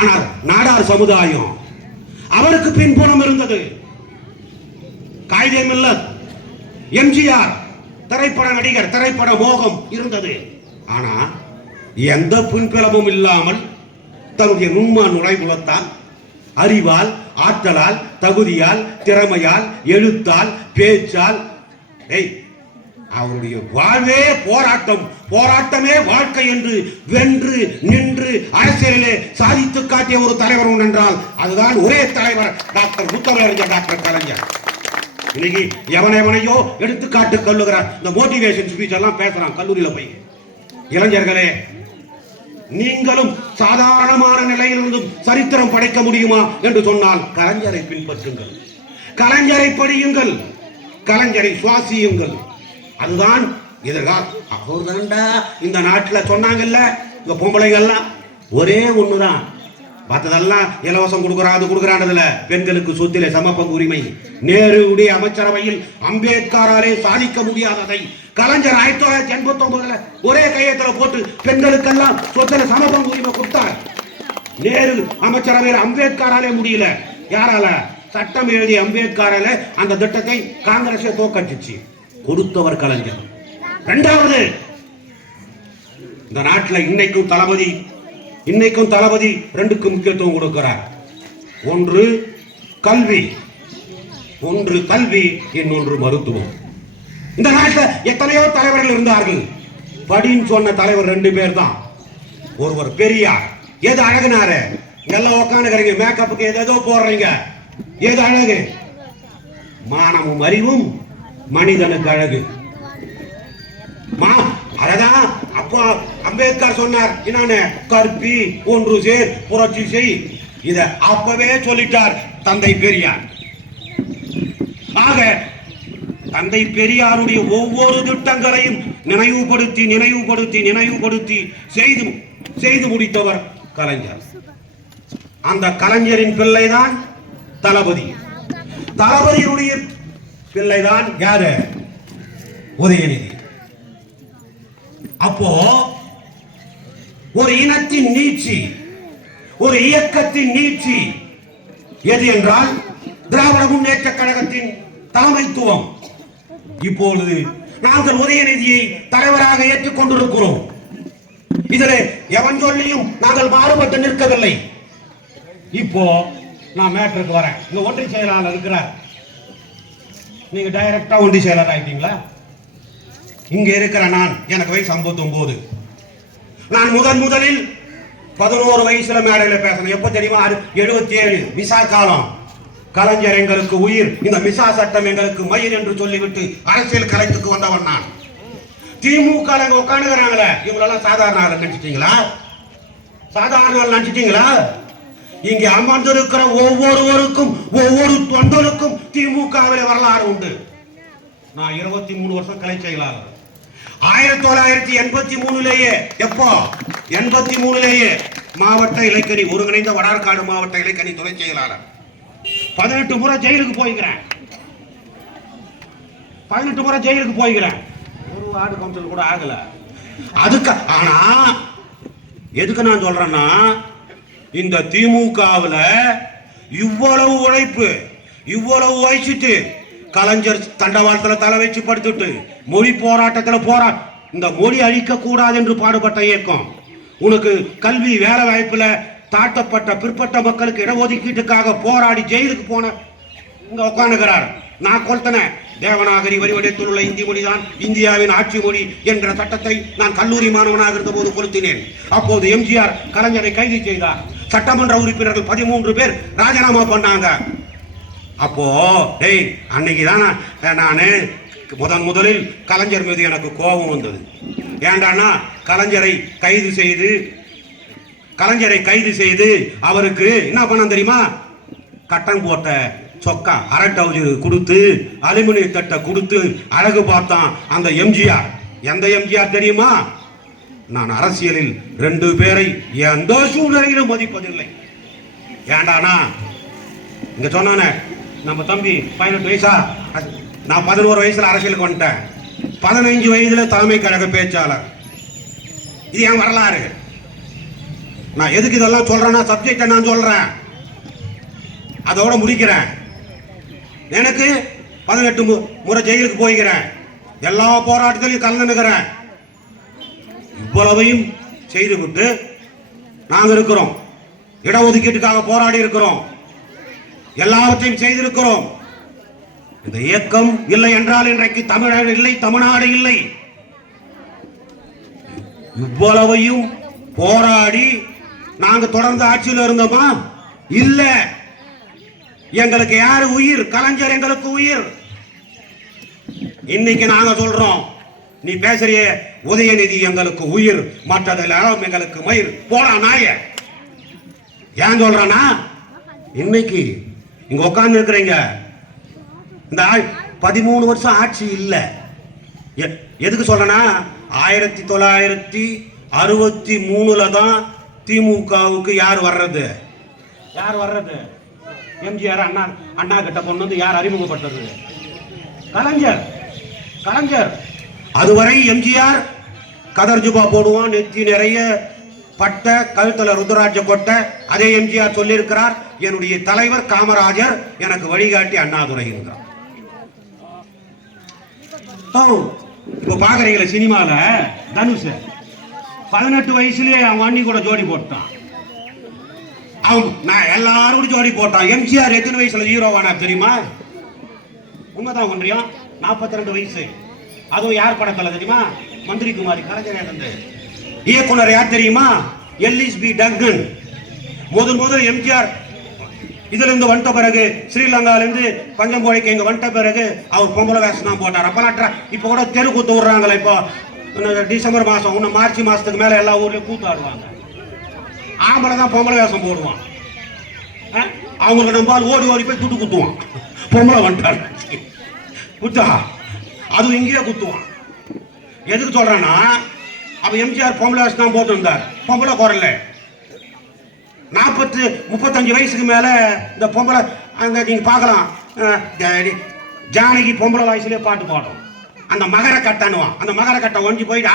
ஆனால் நாடார் சமுதாயம் அவருக்கு பின்புலம் இருந்தது. காயிதே மில்லத், எம்ஜிஆர் திரைப்பட நடிகர், திரைப்பட மோகம் இருந்தது. ஆனா எந்த பின்புலமும் இல்லாமல் தன்னுடைய நுண்மா நுழைவுலத்தால் அறிவால் ஆற்றலால், தகுதியால், திறமையால், எழுத்தால், பேச்சால். அவருடைய வாழ்வே போராட்டம், போராட்டமே வாழ்க்கை என்று வென்று நின்று அரசியலிலே சாதித்து காட்டிய ஒரு தலைவர் என்றால் அதுதான் ஒரே தலைவர் டாக்டர் முத்தமிழறிஞர் டாக்டர் கலைஞர். இன்னைக்கு எவனையோ எடுத்துக்காட்டு கொள்ளுகிறார். இந்த மோட்டிவேஷன் ஸ்பீச் எல்லாம் பேசுறான் கல்லூரியில போய். இளைஞர்களே, நீங்களும் சாதாரணமான நிலையிலிருந்தும் சரித்திரம் படைக்க முடியுமா என்று சொன்னால் கலைஞரை பின்பற்றுங்கள், கலைஞரை படியுங்கள், கலைஞரை சுவாசியுங்கள். அதுதான் எதிர்காலம். அவர் தான்டா இந்த நாட்டில் சொன்னாங்கல்ல, இந்த பொம்பளைகள்லாம் ஒரே ஒண்ணுதான், மற்றதெல்லாம் இலவசம் கொடுக்குறான், அது கொடுக்குறான்றதுல பெண்களுக்கு சொத்திலே சம பங்கு உரிமை. நேருடைய அமைச்சரவையில் அம்பேத்கராலே சாதிக்க முடியாததை கலைஞர் 1989 ஒரே கையெழுத்துல போட்டு பெண்களுக்கெல்லாம் சொத்துல சம பங்கு உரிமை கொடுத்தார். நேரு அமைச்சரவையில் அம்பேத்கராலே முடியல. யாரால? சட்டம் எழுதிய அம்பேத்கரால அந்த திட்டத்தை காங்கிரஸ் தோக்கடிச்சு கொடுத்தவர் கலைஞர். இரண்டாவது, இந்த நாட்டில் இன்னைக்கும் தளபதி ரெண்டுக்கு முக்கியத்துவம் கொடுக்கிறார். ஒன்று கல்வி, இன்னொன்று மருத்துவம். இந்த நாட்டில் எத்தனையோ தலைவர்கள் இருந்தார்கள். படின்னு சொன்ன தலைவர் 2 பேர் தான். ஒருவர் பெரியார். ஏது அழகுனாரு, எல்லாம் உட்காந்துக்கிறீங்க, மேக்கப்புக்கு ஏதோ போடுறீங்க, ஏது அழகு? மானமும் அறிவும் மனிதனுக்கு அழகு. அததான் அப்போ அம்பேத்கர் சொன்னார், என்னன்னு? கற்பி, ஒன்று சேர், புரட்சி செய். இத அப்பவே சொல்லிட்டார் தந்தை பெரியார். ஆக தந்தை பெரியாருடைய ஒவ்வொரு திட்டங்களையும் நினைவுபடுத்தி செய்து முடித்தவர் கலைஞர். அந்த கலைஞரின் பிள்ளைதான் தளபதி. தளபதியுடைய பிள்ளைதான் யாரு? உதயநிதி. அப்போ ஒரு இனத்தின் நீட்சி, ஒரு இயக்கத்தின் நீட்சி எது என்றால் திராவிட முன்னேற்ற கழகத்தின் தலைமைத்துவம். இப்பொழுது நாங்கள் உதயநிதியை தலைவராக ஏற்றுக்கொண்டிருக்கிறோம். இதில் எவன் சொல்லியும் நாங்கள் மாறுபட்டு நிற்கவில்லை. இப்போ நான் மேட்டருக்கு வரேன். இங்க ஒன்றிய செயலாளர் இருக்கிறார், நீங்க டைரக்டா ஒன்றிய செயலர் ஆயிட்டீங்களா? இங்க இருக்கிற நான், எனக்கு வயசு 59. நான் முதலில் 11 வயசுல மேடையில பேசணும். எப்ப தெரியுமா? 77 மிசா காலம். கலைஞர் எங்களுக்கு உயிர், இந்த மிசா சட்டம் எங்களுக்கு மயிர் என்று சொல்லிவிட்டு அரசியல் களத்துக்கு வந்தவன் நான். திமுக உட்காந்துக்கிறாங்களே, இவங்களெல்லாம் சாதாரண ஆள் நினைச்சிட்டீங்களா? இங்கே அமர்ந்திருக்கிற ஒவ்வொருவருக்கும், ஒவ்வொரு தொண்டருக்கும் திமுகவில் வரலாறு உண்டு. நான் 23 வருஷம் கலை செயலாளர். 1983 எப்போ? 83 மாவட்ட இலக்கணி ஒருங்கிணைந்த வடார்காடு மாவட்ட இலக்கணி துணை செயலாளர். 18 முறை ஜெயிலுக்கு போய்கிறேன். ஒரு வார்டு கவுன்சில் கூட ஆகல. அதுக்கு ஆனா எதுக்கு நான் சொல்றேன்னா, இந்த திமுகவில் இவ்வளவு உழைப்பு, இவ்வளவு வயசுட்டு கலைஞர் தண்டவாளத்தில் தலை வச்சு படுத்துட்டு மொழி போராட்டத்தில் இந்த மொழி அழிக்க கூடாது என்று பாடுபட்ட இயக்கம். உனக்கு கல்வி வேலை வாய்ப்புல தாழ்த்தப்பட்ட பிற்பட்ட மக்களுக்கு இடஒதுக்கீட்டுக்காக போராடி ஜெயிலுக்கு போன இங்க உட்காந்துக்கிறார். நான் கொல்தன தேவநாகரி வரிவடைத்துள்ள இந்தி மொழிதான் இந்தியாவின் ஆட்சி மொழி என்ற சட்டத்தை நான் கல்லூரி மாணவனாக இருந்த போது கொளுத்தினேன். அப்போது எம்ஜிஆர் கலைஞரை கைது செய்தார். சட்டமன்ற உறுப்பினர்கள் 13 பேர் ராஜினாமா பண்ணாங்க. அப்போ அன்னைக்கு தான் நான் முதலில் கலைஞர் மீது எனக்கு கோபம் வந்தது. ஏண்டானா கலைஞரை கைது செய்து அவருக்கு என்ன பண்ண தெரியுமா? கட்டம் போட்ட சொக்கா, அரை டவுசர் கொடுத்து, அலுமினிய தட்டை கொடுத்து அழகு பார்த்தான் அந்த எம்ஜிஆர். எந்த எம்ஜிஆர் தெரியுமா? நான் அரசியலில் 2 பேரை எந்த சூழ்நிலையிலும் மதிப்பதில்லை. ஏண்டானா இங்க சொன்னான நம்ம தம்பி 18 வயசா, நான் 11 வயசுல அரசியலுக்கு வந்துட்டேன். 15 வயதுல தலைமை கழக பேச்சாளர். இது என் வரலாறு. நான் எதுக்கு இதெல்லாம் சொல்றேன்னா, சப்ஜெக்டை நான் சொல்றேன், அதோட முடிக்கிறேன். எனக்கு 18 முறை ஜெயிலுக்கு போய்கிறேன். எல்லா போராட்டத்திலையும் கலந்துக்கிறேன். இவ்வளவையும் செய்துவிட்டு நாங்கள் இருக்கிறோம், இடஒதுக்கீட்டுக்காக போராடி இருக்கிறோம். எல்லாவற்றையும் செய்திருக்கிறோம். இந்த இயக்கம் இல்லை என்றால் இன்றைக்கு தமிழர் இல்லை, தமிழ்நாடு இல்லை. இவ்வளவையும் போராடி நாங்க தொடர்ந்து ஆட்சியில் இருந்தோமா? இல்ல. எங்களுக்கு யாரு உயிர்? கலைஞர் எங்களுக்கு உயிர். இன்னைக்கு நாங்க சொல்றோம், நீ பேசுறிய உதயநிதி எங்களுக்கு உயிர், மற்றதெல்லாம் எங்களுக்கு மயிர். போடா நாய. ஏன் சொல்றனா, இன்னைக்கு இங்க உட்கார்ந்து இருக்கிறீங்க, இந்த 13 வருஷம் ஆட்சி இல்ல. எதுக்கு சொல்றனா, 1963 தான் திமுகவுக்கு யார் வர்றது? யார் வர்றது? எம்ஜிஆர் அண்ணா கிட்ட கொண்டு வந்து யார் அறிமுகப்பட்டது? கலைஞர். கலைஞர். அதுவரை எம்ஜிஆர் கதர் ஜுபா போடுவான், நெத்தி நிறைய பட்ட, கழுத்துல ருத்ராட்ச கொட்டை. அதே எம்ஜிஆர் சொல்லியிருக்கிறார், என்னுடைய தலைவர் காமராஜர் எனக்கு வழிகாட்டி அண்ணாதுரை இருக்கிறார். இப்ப பாக்குறீங்களா சினிமால தனுஷ் 18 வயசுலயே அவன் அண்ணி கூட ஜோடி போட்டான். நான் எல்லாரும் கூட ஜோடி போட்டான். எம்ஜிஆர் எத்தனை வயசுல ஹீரோவானா தெரியுமா? உண்மைதான் ஒன்றியம், 42 வயசு. அதுவும் யார் படத்துல தெரியுமா? மந்திரி குமாரி கலைஞர். இயக்குனர் யார் தெரியுமா? எல்லிஸ்.பி. டங்கன். முதல் எம்ஜிஆர் இதுல இருந்து வந்த பிறகு, ஸ்ரீலங்கால இருந்து பஞ்சம்போழைக்கு இங்க வந்த பிறகு அவர் பொம்பளை வேஷம் தான் போட்டார். அப்பெல்லாம் இப்ப கூட தெரு கூத்து விடுறாங்களே. இப்போ டிசம்பர் மாசம், இன்னும் மார்ச் மாசத்துக்கு மேல எல்லா ஊர்லயும் கூத்து ஆடுவாங்க. ஆம்பளை தான் பொம்பளை வேஷம் போடுவான். அவங்களுக்கு நம்ம ஓடி ஓடி போய் துட்டு குத்துவான். பொம்பளை வந்துட்டார் குத்தா, அதுவும் இங்கேயே குத்துவான். எதுக்கு சொல்றேன்னா, அப்ப எம்ஜிஆர் பொம்பளை வேஷம் தான் போட்டு இருந்தார். பொம்பளை குரல்ல 35 வயசுக்கு மேல இந்த பொம்பளை அங்க நீங்க பார்க்கலாம், ஜானகி பொம்பளை வயசுலயே பாட்டு பாடும். அந்த மகர கட்டணுவான். அந்த மகர கட்டை ஒஞ்சி போயிட்டு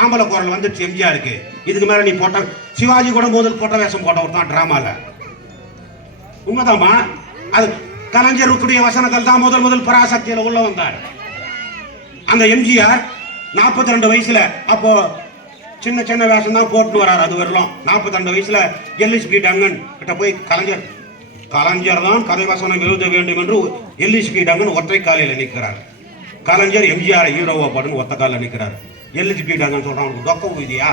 ஆம்பளை குரல் வந்துச்சு எம்ஜிஆருக்கு. இதுக்கு மேல நீ போட்ட, சிவாஜி கூட முதல் போட்ட வேஷம் போட்டவர் தான் டிராமால. உண்மைதாமா? அது கலைஞருக்குரிய வசனங்கள் தான் முதல் பராசக்தியில உள்ள வந்தார். அந்த எம்ஜிஆர் 42 வயசுல அப்போ சின்ன வேஷம் தான் போட்டு வராரு. அது வரலாம் 42 வயசுல எல்லிஸ்.பி. டங்கன் கிட்ட போய் கலைஞர் தான் கதை வசனம் எழுத வேண்டும் என்று எல்லிஸ்.பி. டங்கன் ஒற்றை காலையில் நிற்கிறார். கலைஞர் எம்ஜிஆர் ஹீரோவா பாடுன்னு ஒத்த காலில் நிற்கிறார். எல்லிஸ்.பி. டங்கன் சொல்றான், டொக்க ஊதியா?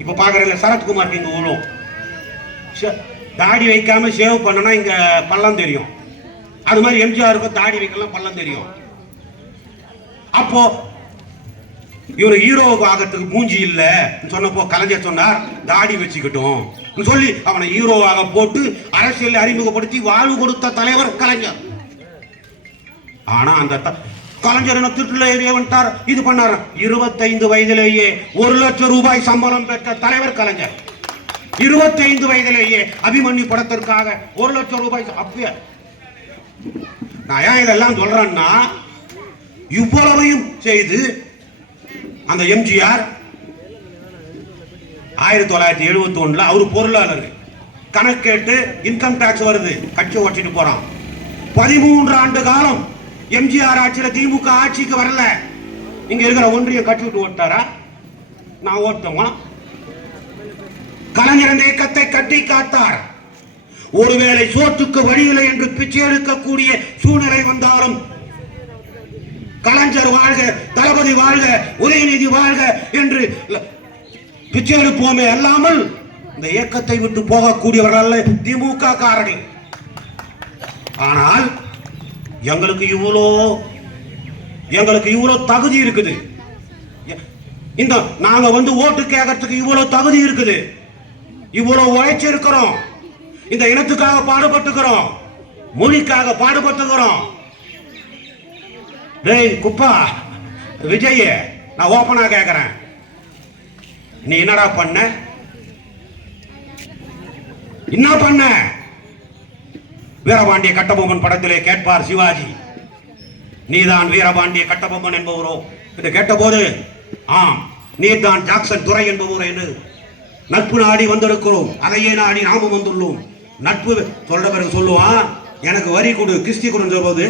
இப்ப பாக்குறதுல சரத்குமார் இங்க ஊழும் தாடி வைக்காம சேவ் பண்ணனா இங்க பள்ளம் தெரியும். அது மாதிரி எம்ஜிஆருக்கு தாடி வைக்கலாம் பள்ளம் தெரியும். அப்போ இவரு ஹீரோவுக்கு ஆகிறதுக்கு மூஞ்சி இல்ல சொன்னப்போ கலைஞர் சொன்னார், தாடி வச்சுக்கிட்டோம் சொல்லி அவனை ஹீரோவாக போட்டு அரசியல் அறிமுகப்படுத்தி வாழ்வு கொடுத்த தலைவர் கலைஞர். ஆனா அந்த கலைஞர் என்ன திட்டுல வந்துட்டார், இது பண்ணார். 25 வயதிலேயே 1 லட்சம் ரூபாய் சம்பளம் பெற்ற தலைவர் கலைஞர். 25 வயதிலேயே அபிமன்யு படத்திற்காக 1 லட்சம் ரூபாய். அப்ப நான் ஏன் இதெல்லாம் சொல்றேன்னா, இவ்வளவையும் செய்து அந்த எம்ஜிஆர் 1971 அவரு பொருளாளர் கணக்கேட்டு இன்கம் டாக்ஸ் வருது, கட்சி ஓட்டிட்டு போறான். 13 ஆண்டு காலம் எம்ஜிஆர் ஆட்சியில திமுக ஆட்சிக்கு வரல. இங்க இருக்கிற ஒன்றியம் கட்சி விட்டு ஓட்டாரா? நான் ஓட்டுமா? கலைஞர் இந்த இயக்கத்தை கட்டி காத்தார். ஒருவேளை சோற்றுக்கு வழியில்லை என்று பிச்சை எடுக்கக்கூடிய சூழ்நிலை வந்தாலும் கலைஞர் வாழ்க, தளபதி வாழ்க, உதயநிதி வாழ்க என்று பிச்சை எடுப்போமே அல்லாமல் இந்த இயக்கத்தை விட்டு போகக்கூடியவர்கள் அல்ல திமுக காரர்கள். ஆனால் எங்களுக்கு இவ்வளோ தகுதி இருக்குது. இந்த நாங்க ஓட்டு கேட்கறதுக்கு இவ்வளவு தகுதி இருக்குது. இவ்வளவு உழைச்சி இருக்கிறோம். இந்த இனத்துக்காக பாடுபட்டுக்கிறோம், மொழிக்காக பாடுபட்டுக்கிறோம். டேய் குப்பா விஜய், நான் ஓப்பனா கேட்கிறேன், நீ என்னடா பண்ண? என்ன பண்ண? வீரபாண்டிய கட்டபொம்மன் படத்திலே கேட்பார் சிவாஜி, நீதான் வீரபாண்டிய கட்டபொம்மன் என்பவரோ என்று கேட்டபோது, ஆம் நீதான் ஜாக்சன் துரை என்பவரோ என்று நட்பு நாடி வந்திருக்கிறோம், அதையே நாடி நாமும் வந்துள்ளோம். நட்பு சொல்ற பிறகு சொல்லுவான், எனக்கு வரி கொடு, கிஸ்தி கொடுன்னு சொல்வது.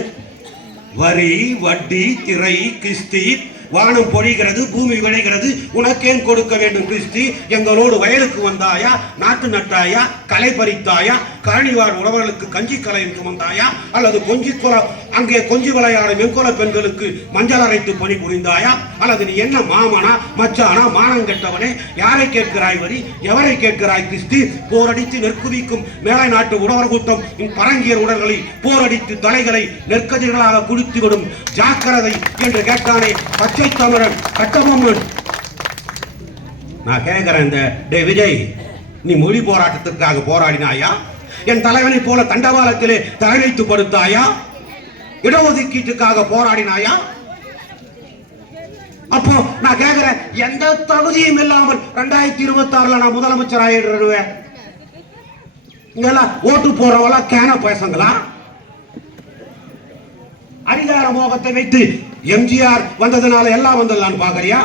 வரி, வட்டி, திரை, கிஸ்தி, வானம் பொழிகிறது, பூமி விளைகிறது, உனக்கேன் கொடுக்க வேண்டும் கிறிஸ்தி? எங்களோடு வயலுக்கு வந்தாயா, நாட்டு நட்டாயா, களை பறித்தாயா, காணிவார் உறவர்களுக்கு கஞ்சி கலையும் சுமந்தாயா அல்லது அங்கே கொஞ்சி விளையாடும் வெண்கொல பெண்களுக்கு மஞ்சள் அரைத்து பணி புரிந்தாயா அல்லது நீ என்ன மாமனா மச்சானா மானம் கெட்டவனே யாரை கேட்கிறாய் வரி எவரை கேட்கிறாய் கிறிஸ்து போரடித்து நெற்குவிக்கும் மேலை நாட்டு உழவர் கூட்டம் பரங்கியர் உடல்களை போரடித்து தலைகளை நெற்கதிர்களாக குடித்து விடும் ஜாக்கிரதை என்று கேட்டானே பச்சை தமிழன் கட்டபொம்மன். நான் கேட்கிறேன், இந்த டே விஜய், நீ மொழி போராட்டத்திற்காக போராடினாயா? என் தலைவனை போல தண்டவாளத்திலே தலை வைத்து படுத்தாயா? இடஒதுக்கீட்டுக்காக போராடினாயா? அப்போ நான் கேட்கிறேன், எந்த தகுதியும் இல்லாமல் 2026 நான் முதலமைச்சர் ஆயிடுவேன். இங்கெல்லாம் ஓட்டு போறவங்களா கேன பேசுங்களா? அதிகார மோகத்தை வைத்து எம்ஜிஆர் வந்ததுனால எல்லாம் வந்ததுதான் பாக்குறியா?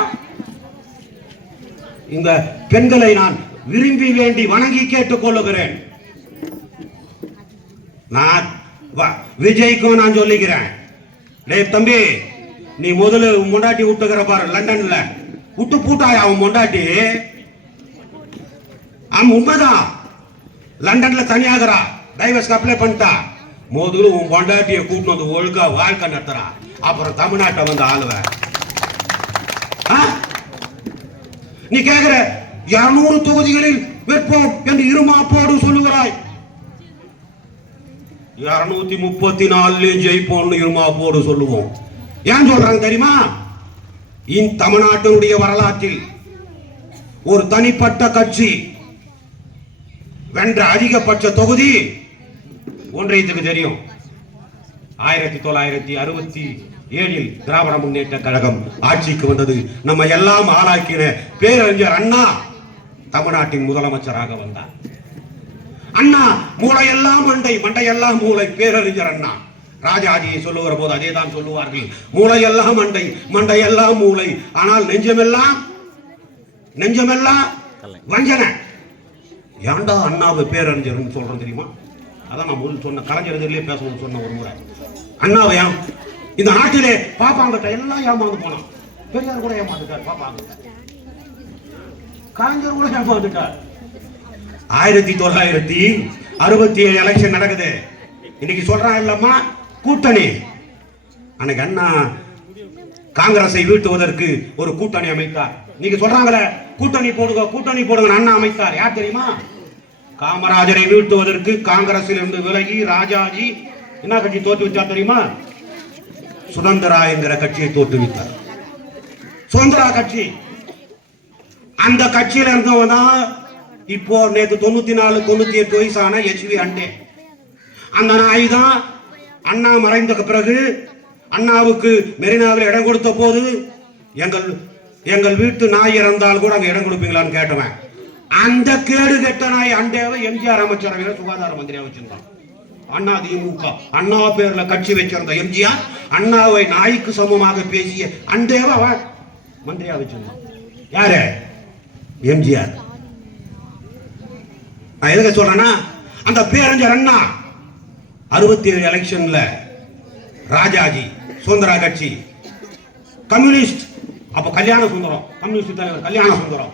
இந்த பெண்களை நான் விரும்பி வேண்டி வணங்கி கேட்டுக் கொள்ளுகிறேன். நான் விஜய்க்கும் நான் சொல்லிக்கிறேன், தம்பி, நீ முதல்ல முண்டாட்டி விட்டுக்கிற பாரு, லண்டன்ல விட்டு பூட்டாயா அவன் முண்டாட்டி? அவன் உண்மைதான், லண்டன்ல தனியாகிறா, டைவர்ஸ் அப்ளை பண்ணிட்டா. முதல்ல உன் பொண்டாட்டியை கூட்டினு வந்து ஒழுங்கா வாழ்க்கை நடத்துறா, அப்புறம் தமிழ்நாட்டை வந்து ஆளுவ. நீ கேட்கிற 200 தொகுதிகளில் வெற்போம் என்று இருமாப்போடு சொல்லுகிறாய். 234 ஜெயிப்போம்னு இருமாப்போடு சொல்லுவோம். ஏன் சொல்றாங்க தெரியுமா? இந்த தமிழ்நாட்டினுடைய வரலாற்றில் ஒரு தனிப்பட்ட கட்சி வென்ற அதிகபட்ச தொகுதி ஒன்றியத்துக்கு தெரியும். 1967 திராவிட முன்னேற்ற கழகம் ஆட்சிக்கு வந்தது. நம்ம எல்லாம் ஆளாக்கின பேரறிஞர் அண்ணா தமிழ்நாட்டின் முதலமைச்சராக வந்தார். அண்ணா மூளையெல்லாம் மண்டையெல்லாம் மூளை. பேரறிஞர் அண்ணா ராஜாஜியை சொல்லுகிற போது அதே தான் சொல்லுவார்கள், மூளையெல்லாம் மண்டையெல்லாம் மூளை, ஆனால் நெஞ்சமெல்லாம் வஞ்சனை. ஏண்டா அண்ணாவை பேரறிஞர் சொல்றேன் தெரியுமா? அதான் நான் முதல் சொன்ன கலைஞர்களே பேசணும்னு சொன்ன ஒரு முறை. அண்ணாவை இந்த நாட்டிலே பாப்பாங்கிட்ட எல்லாம் ஏமாந்து போனான். பெரியார் கூட ஏமாந்துட்டார், பாப்பாங்க கலைஞர் கூட ஏமாந்துட்டார். 1967 எலெக்ஷன் நடக்குது. இன்னைக்கு சொல்றான் இல்லம்மா கூட்டணி. அன்னைக்கு அண்ணா காங்கிரஸை வீழ்த்துவதற்கு ஒரு கூட்டணி அமைத்தார். நீங்க சொல்றாங்களே கூட்டணி போடுங்க அண்ணா அமைத்தார். யார் தெரியுமா? காமராஜரை வீழ்த்துவதற்கு காங்கிரஸில் இருந்து விலகி ராஜாஜி என்ன கட்சி தோற்றுவித்தார் தெரியுமா? சுதந்திரா என்கிற கட்சியை தோற்றுவித்தார். சுதந்திரா கட்சி. அந்த கட்சியில இருந்தவங்க தான் இப்போ நேற்று 94-98 வயசான HV அண்டே. அந்த நாய் தான் அண்ணா மறைந்த பிறகு அண்ணாவுக்கு மெரினாவில் இடம் கொடுத்த போது எங்கள் வீட்டு நாய் இறந்தால் கூட அங்க இடம் கொடுப்பீங்களான்னு கேட்டவன். அந்த கேடு கெட்ட நாய் அண்டேவை எம்ஜிஆர் அமைச்சரவையில் சுகாதார மந்திரியா வச்சிருந்தான். அண்ணா திமுக அண்ணா பேர்ல கட்சி வச்சிருந்த எம்ஜிஆர் அண்ணாவை நாய்க்கு சமமாக பேசிய அண்டேவை அவன் மந்திரியா வச்சிருந்தான். யாரு? எம்ஜிஆர். நான் எதுக்கு சொல்றேன்னா, அந்த பேரறிஞர் அண்ணா 67 எலெக்ஷன்ல ராஜாஜி சுதந்திரா கட்சி கம்யூனிஸ்ட், அப்ப கல்யாண சுந்தரம் கம்யூனிஸ்ட் தலைவர் கல்யாண சுந்தரம்,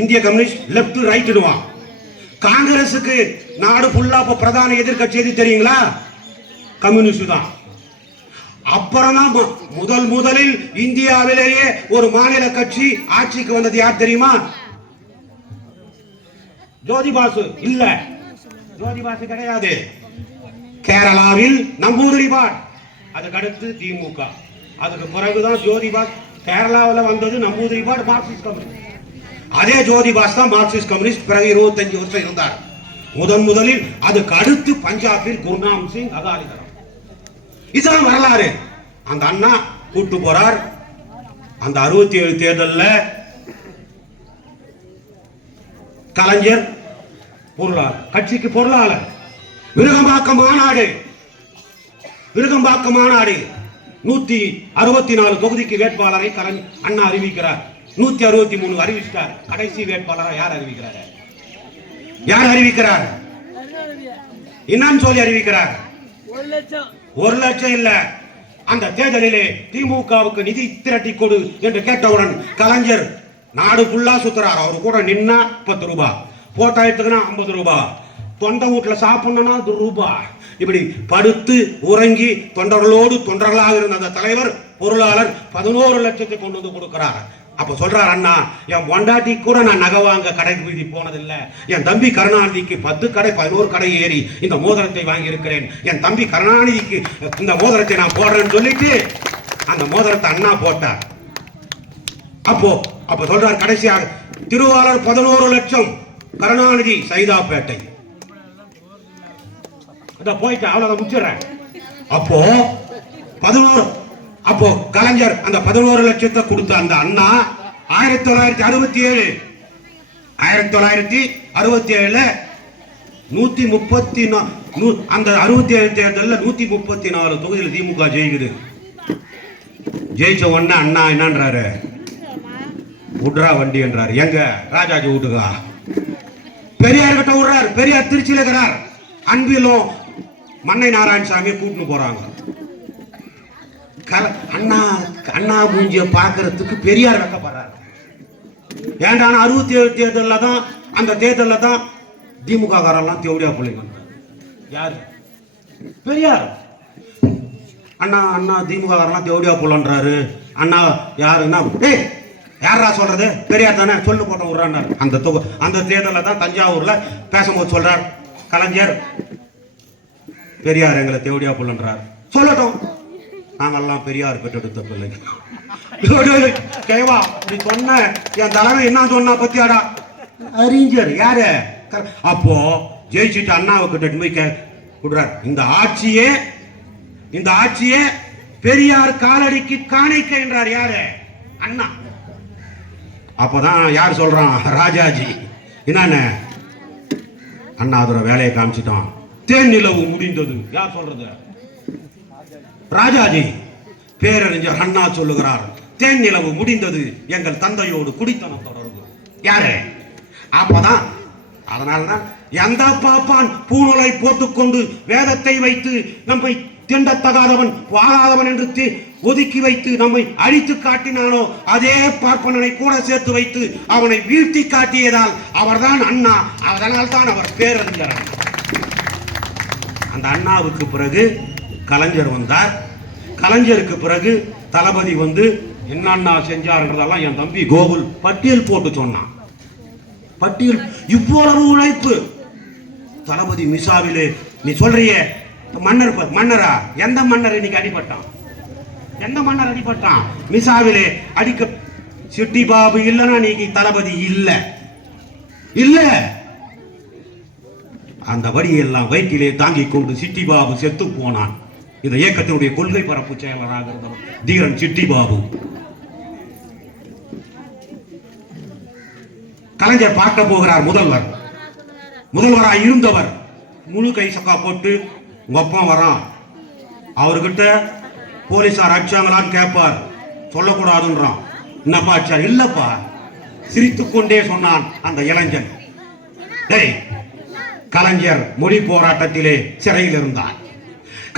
இந்திய கம்யூனிஸ்ட் லெப்ட் ரைட்டுடுவான். காங்கிரசுக்கு நாடு ஃபுல்லா பிரதான எதிர்கட்சி எது தெரியுங்களா? கம்யூனிஸ்ட் தான். அப்புறம் தான் முதலில் இந்தியாவிலேயே ஒரு மாநில கட்சி ஆட்சிக்கு வந்தது யார் தெரியுமா? ஜோதிபாசு. இல்ல, ஜோதிபாசு கிடையாது. கேரளாவில் நம்பூதிரிபாட், அதுக்கு அடுத்து திமுக, அதுக்கு பிறகுதான் ஜோதிபாஸ். கேரளாவில் வந்தது நம்பூதிரிபாட் மார்க்சிஸ்ட் கம்யூனிஸ்ட். அதே ஜோதிபாஸ் தான் மார்க்சிஸ்ட் கம்யூனிஸ்ட். பிறகு 25 வருஷம் இருந்தார். முதலில் அதுக்கு அடுத்து பஞ்சாபில் குர்நாம் சிங் அகாலிதளம். இதுதான் வரலாறு. அந்த அண்ணா கூட்டு போறார். அந்த 67 தேர்தலில் கலைஞர் பொருளாளர், கட்சிக்கு பொருளாளர். விருகம்பாக்கம் மாநாடு 164 தொகுதிக்கு வேட்பாளரை அண்ணா அறிவிக்கிறார். 163 அறிவிச்சிட்டார். கடைசி வேட்பாளரா யார் அறிவிக்கிறார்? என்னன்னு சொல்லி அறிவிக்கிறார்? 1 லட்சம் இல்ல. அந்த தேர்தலிலே திமுகவுக்கு நிதி திரட்டி கொடு என்று கேட்டவுடன் கலைஞர் நாடு ஃபுல்லா சுத்துறார். அவரு கூட நின்னா 10 ரூபாய், போட்டோ எடுத்துக்கினா 50 ரூபாய், தொண்டை வீட்டுல சாப்பிடணும்னா ரூபாய். இப்படி படுத்து உறங்கி தொண்டர்களோடு தொண்டர்களாக இருந்த அந்த தலைவர் பொருளாளர் 11 லட்சத்தை கொண்டு வந்து கொடுக்கிறார். அப்ப சொல்றார் அண்ணா, என் பொண்டாட்டி கூட நான் நகை வாங்க கடைக்கு வீதி போனதில்லை. என் தம்பி கருணாநிதிக்கு 10 கடை 11 கடை ஏறி இந்த மோதிரத்தை வாங்கி இருக்கிறேன். என் தம்பி கருணாநிதிக்கு இந்த மோதிரத்தை நான் போடுறேன்னு சொல்லிட்டு அந்த மோதிரத்தை அண்ணா போட்டார். அப்ப சொல்றார் கடைசியாக திருவாளர் 11 லட்சம், கருணாநிதி சைதாப்பேட்டை. போயிட்டு அவ்வளவு முடிச்சிடறேன். அப்போ 11 அப்போ கலைஞர் அந்த 11 லட்சத்தை கொடுத்த அந்த அண்ணா 1967 134 அந்த 67 தேர்தலில் 134 தொகுதியில் திமுக ஜெயிக்குது. ஜெயிச்ச உடனே அண்ணா என்னன்றாரு, விட்றா வண்டி என்றாரு. எங்க ராஜாஜி வீட்டுக்கா? பெரியார் கிட்ட விடுறாரு. பெரியார் திருச்சியில இருக்கிறார். அன்பிலும் மன்னை நாராயணசாமி கூட்டின்னு போறாங்க. அண்ணா மூஞ்சிய பாக்குறதுக்கு பெரியார் வெக்கப்படுறாரு. ஏன்டா 67 தேர்தலில் தான் அந்த தேர்தலில் தான் திமுக காரெல்லாம் தேவடியா பிள்ளைங்க. யாரு? பெரியார். அண்ணா திமுக காரெல்லாம் தேவடியா பிள்ளைன்றாரு. அண்ணா யாருன்னா யாரா சொல்றது? பெரியார் தானே, சொல்லு போட்ட விடுறாரு. அந்த தேர்தலில் தான் தஞ்சாவூர்ல பேசும்போது சொல்றார் கலைஞர், பெரியார் எங்களை தேவடியா புள்ளன்றார். சொல்லட்டும், நாங்கெல்லாம் பெரியார் பெற்றெடுத்த பிள்ளைங்க. கேவா நீ சொன்ன என் தலைமை என்ன சொன்னா பத்தியாடா? அறிஞர் யாரு? அப்போ ஜெயிச்சுட்டு அண்ணாவை கிட்ட போய் விடுறார். இந்த ஆட்சியே பெரியார் காலடிக்கு காணிக்கை என்றார். யாரு? அண்ணா. அப்பதான் யார் சொல்றான்? ராஜாஜி. என்னன்னு அண்ணாதுரை வேலையை காமிச்சிட்டான். தேன் நிலவு முடிந்தது. யார் சொல்றது? ராஜாஜி. பேரறிஞர் அண்ணா சொல்லுகிறார், தேன் நிலவு முடிந்தது, எங்கள் தந்தையோடு குடித்தனம் தொடர்பு. யாரு? அப்பதான் அதனால்தான் எந்த பாப்பான் பூணலை போட்டுக்கொண்டு வேதத்தை வைத்து நம்மை திண்டத்தகாதவன் வாகாதவன் என்று ஒதுக்கி வைத்து நம்மை அழித்து காட்டினானோ அதே பார்ப்பனனை கூட சேர்த்து வைத்து அவனை வீழ்த்தி காட்டியதால் அவர்தான் அண்ணா. அதனால் தான் அவர் பேரறிஞர். அந்த அண்ணாவுக்கு பிறகு கலைஞர் வந்தார். கலைஞருக்கு பிறகு தளபதி வந்து என்னன்னா செஞ்சாருன்றதெல்லாம் என் தம்பி கோகுல் பட்டியல் போட்டு சொன்னான். பட்டியல் இவ்வளவு உழைப்பு. தளபதி மிசாவிலே நீ சொல்றிய மன்னரா? எந்த மன்னர் இன்னைக்கு அடிபட்டான்? எந்த மன்னர் அடிபட்டான்? மிசாவிலே அடிக்க சிட்டி பாபு இல்லைன்னா நீங்க தளபதி இல்ல. அந்த வடியெல்லாம் வயிற்றிலே தாங்கிக் கொண்டு சிட்டி பாபு செத்து போனான். இந்த இயக்கத்தினுடைய கொள்கை பரப்பு செயலராக இருந்தவர் தீரன் சிட்டி பாபு. கலைஞர் பார்க்க போகிறார். முதல்வராக இருந்தவர் முழு கை சக்கா போட்டு உங்க அப்பா வரான், அவர்கிட்ட போலீசார் அடிச்சாங்களான்னு கேட்பார். சொல்லக்கூடாதுன்றான். என்னப்பா அடிச்சார்? இல்லப்பா. சிரித்துக்கொண்டே சொன்னான் அந்த இளைஞன். கலைஞர் மொழி போராட்டத்திலே சிறையில் இருந்தார்.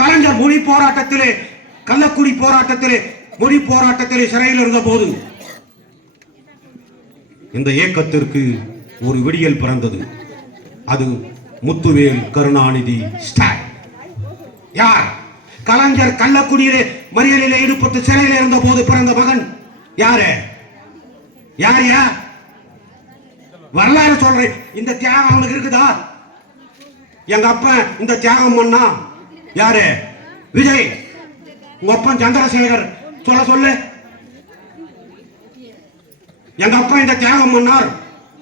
கலைஞர் மொழி போராட்டத்திலே, கள்ளக்குடி போராட்டத்திலே, மொழி போராட்டத்திலே சிறையில் இருந்த போது இந்த இயக்கத்திற்கு ஒரு விடியல் பிறந்தது. அது முத்துவேல் கருணாநிதி ஸ்டாலின். யார்? கலைஞர் கள்ளக்குடியிலே மறியலிலே ஈடுபட்டு சிறையில் இருந்த போது பிறந்த மகன். யாரு? யார்? வரலாறு சொல்றேன். இந்த தியாகம் அவனுக்கு இருக்குதா? எங்க அப்பன் இந்த தியாகம் பண்ணா. யாரு? விஜய். உங்க அப்பன் சந்திரசேகர் சொல்லு. எங்க அப்பா இந்த தியாகம் பண்ணார்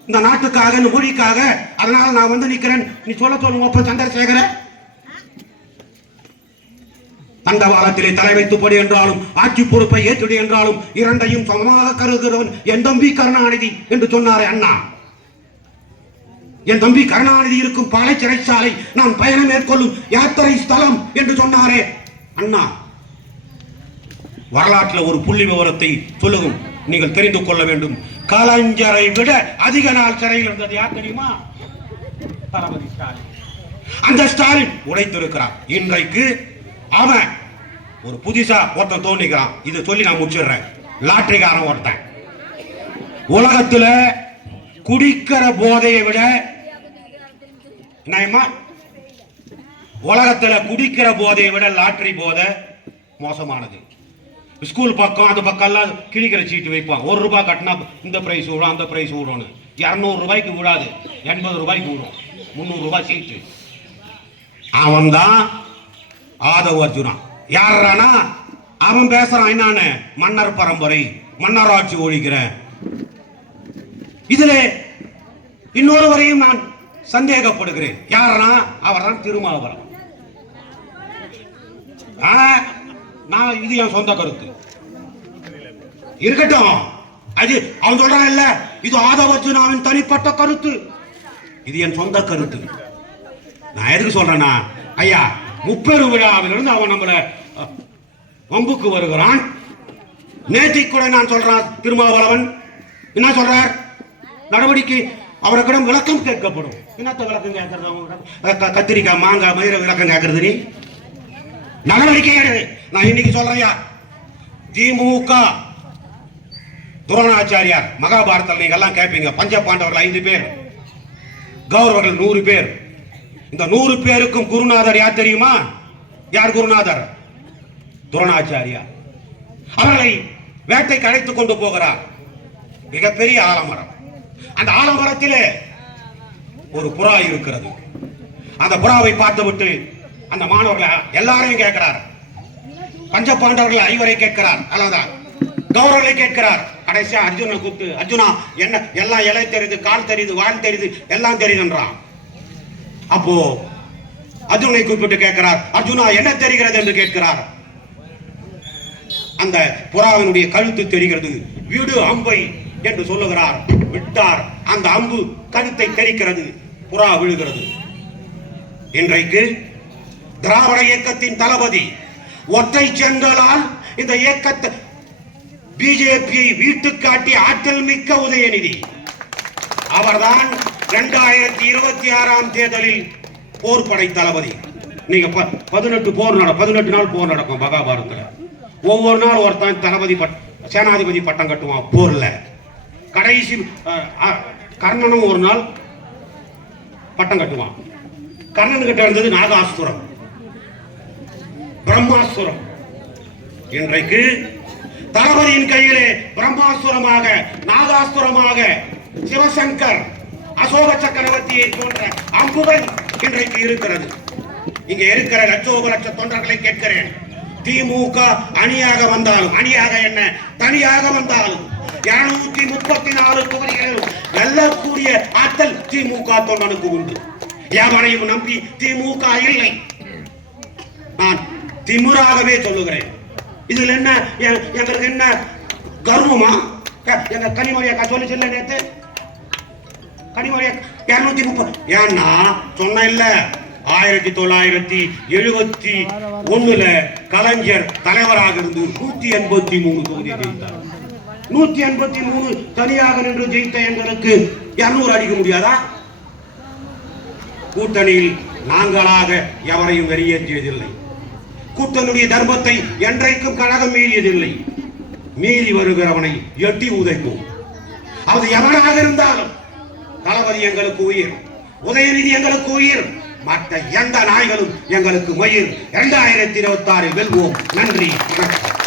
இந்த நாட்டுக்காக, இந்த மொழிக்காக, அதனால நான் வந்து நிக்கிறேன். நீ சொல்ல உங்க அப்பா சந்திரசேகர. தண்டவாளத்திலே தலை வைத்துப்படி என்றாலும் ஆட்சி பொறுப்பை ஏற்றுடி என்றாலும் இரண்டையும் சமமாக கருதுகிறவன் என் தம்பி கருணாநிதி என்று சொன்னாரே அண்ணா. என் தம்பி கருணாநிதி இருக்கும் பாலை சிறைச்சாலை நான் பயணம் மேற்கொள்ளும் யாத்திரை ஸ்தலம் என்று சொன்னாரே அண்ணா. வரலாற்றில் ஒரு புள்ளி விவரத்தை சொல்லுகும், நீங்கள் தெரிந்து கொள்ள வேண்டும். கலைஞரை விட அதிக நாள் சிறையில் இருந்தது யார் தெரியுமா? தளபதி ஸ்டாலின். அந்த ஸ்டாலின் உழைத்திருக்கிறார். இன்றைக்கு அவன் ஒரு புதுசா ஒருத்தன் தோன்றிக்கிறான். இதை சொல்லி நான் முடிச்சிடுறேன். லாட்டரிக்காரன் ஒருத்தன். உலகத்துல குடிக்கிற போதையை விட என்னம்மா உலகத்துல குடிக்கிற போதையை விட லாட்டரி போதை மோசமானது. ஸ்கூல் பக்கம் அந்த பக்கம் எல்லாம் கிழிக்கிற சீட்டு வைப்பான். ₹1 கட்டினா இந்த பிரைஸ் விடும் அந்த பிரைஸ் விடும்னு. ₹200 விடாது, ₹80 விடும். ₹300 சீட்டு. அவன் தான் ஆதவ அர்ஜுனா. யாரானா அவன் பேசுறான் என்னான்னு, மன்னர் பரம்பரை, மன்னராட்சி ஒழிக்கிறேன். இதுல இன்னொருவரையும் நான் சந்தேகப்படுகிறேன். யாரா? அவர் தான் திருமாவளவன். நான் இது என் சொந்த கருத்து இருக்கட்டும். அது அவன் சொல்றான் இல்ல, இது ஆதவர்ஜுனாவின் தனிப்பட்ட கருத்து, இது என் சொந்த கருத்து. நான் எதுக்கு சொல்றேன்னா, ஐயா முப்பெரும் விழாவிலிருந்து அவன் நம்மள வம்புக்கு வருகிறான். நேற்றைக்கு கூட நான் சொல்றான், திருமாவளவன் என்ன சொல்றார், நடவடிக்கை அவர்களிடம் விளக்கம் கேட்கப்படும். என்னத்த விளக்கம் கேட்கறது? கத்திரிக்காய் மாங்காய் மயிர விளக்கம் கேட்கறது? நீ நடவடிக்கை எடு. நான் இன்னைக்கு சொல்றையா, திமுக துரோணாச்சாரியார் மகாபாரதத்தில் நீங்க எல்லாம் கேட்பீங்க. பஞ்ச பாண்டவர்கள் 5 பேர், கௌரவர்கள் 100 பேர். இந்த 100 பேருக்கும் குருநாதர் யார் தெரியுமா? யார் குருநாதர்? துரோணாச்சாரியார். அவர்களை வேட்டைக்கு அழைத்துக் கொண்டு போகிறார். மிகப்பெரிய ஆலமரம். அந்த ஆலமரத்திலே ஒரு புறா இருக்கிறது. அந்த புறாவை பார்த்துவிட்டு அந்த மாணவர்கள் எல்லாரையும் கேட்கிறார். பஞ்ச பாண்டவர்கள் 5 கேட்கிறார், அல்லதான் கௌரவர்களை கேட்கிறார். கடைசியா அர்ஜுனை கூப்பிட்டு, அர்ஜுனா என்ன எல்லாம் இலை தெரியுது, கால் தெரியுது, வால் தெரியுது, எல்லாம் தெரியுதுன்றான். அப்போ அர்ஜுனை கூப்பிட்டு கேட்கிறார், அர்ஜுனா என்ன தெரிகிறது என்று கேட்கிறார். அந்த புறாவினுடைய கழுத்து தெரிகிறது. விடு அம்பை என்று சொல்லுகிறார். விட்டார். அந்த அம்பு கழுத்தை தெரிக்கிறது. புறா விழுகிறது. இன்றைக்கு திராவிட இயக்கத்தின் தளபதி ஒற்றை செங்கலால் இந்த இயக்கத்தை பிஜேபியை வீட்டு காட்டி ஆற்றல் மிக்க உதயநிதி அவர்தான் 2026 தேர்தலில் போர்படை தளபதி. நீங்க 18 நாள் போர் நடக்கும் மகாபாரதத்தில். ஒவ்வொரு நாள் ஒருத்தன் தளபதி சேனாதிபதி பட்டம் கட்டுவான் போர்ல. கடைசி கர்ணனும் ஒரு நாள் பட்டம் கட்டுவான். கர்ணன் கிட்ட இருந்தது நாகாசுரம், பிரம்மாசுரம். இன்றைக்கு தளபதியின் கையிலே பிரம்மாசுரமாக, நாகாசுரமாக சிவசங்கர், அசோக சக்கரவர்த்தியை போன்ற அம்புகள் இன்றைக்கு இருக்கிறது. இங்க இருக்கிற லட்சோப தொண்டர்களை கேட்கிறேன், திமுக அணியாக வந்தாலும், அணியாக என்ன தனியாக வந்தாலும் 234 தொகுதிகளிலும் வெல்லக்கூடிய ஆற்றல் திமுக தொண்டனுக்கு உண்டு. எவனையும் நம்பி திமுக இல்லை. நான் திமுறாகவே சொல்லுகிறேன். இதுல என்ன எங்களுக்கு என்ன கர்வமா? எங்க கனிமொழியா சொல்லிச்சு இல்ல நேத்து, கனிமொழியா 230 ஏன்னா சொன்ன இல்ல, 1971 கலைஞர் தலைவராக இருந்து 183 தொகுதி ஜெயித்தார். 183 தனியாக நின்று ஜெயித்த எங்களுக்கு 200 அடிக்க முடியாதா? கூட்டணியில் நாங்களாக எவரையும் வெளியேற்றியதில்லை. கூட்டணியுடைய தர்மத்தை என்றைக்கும் கழகம் மீறியதில்லை. மீறி வருகிறவனை எட்டி உதைக்கும். அது எவனாக இருந்தாலும் தளபதி எங்களுக்கு உயிர், உதயநிதி எங்களுக்கு உயிர், மற்ற எந்த நாய்களும் எங்களுக்கு மயிர். 2026 வெல்வோம். நன்றி, வணக்கம்.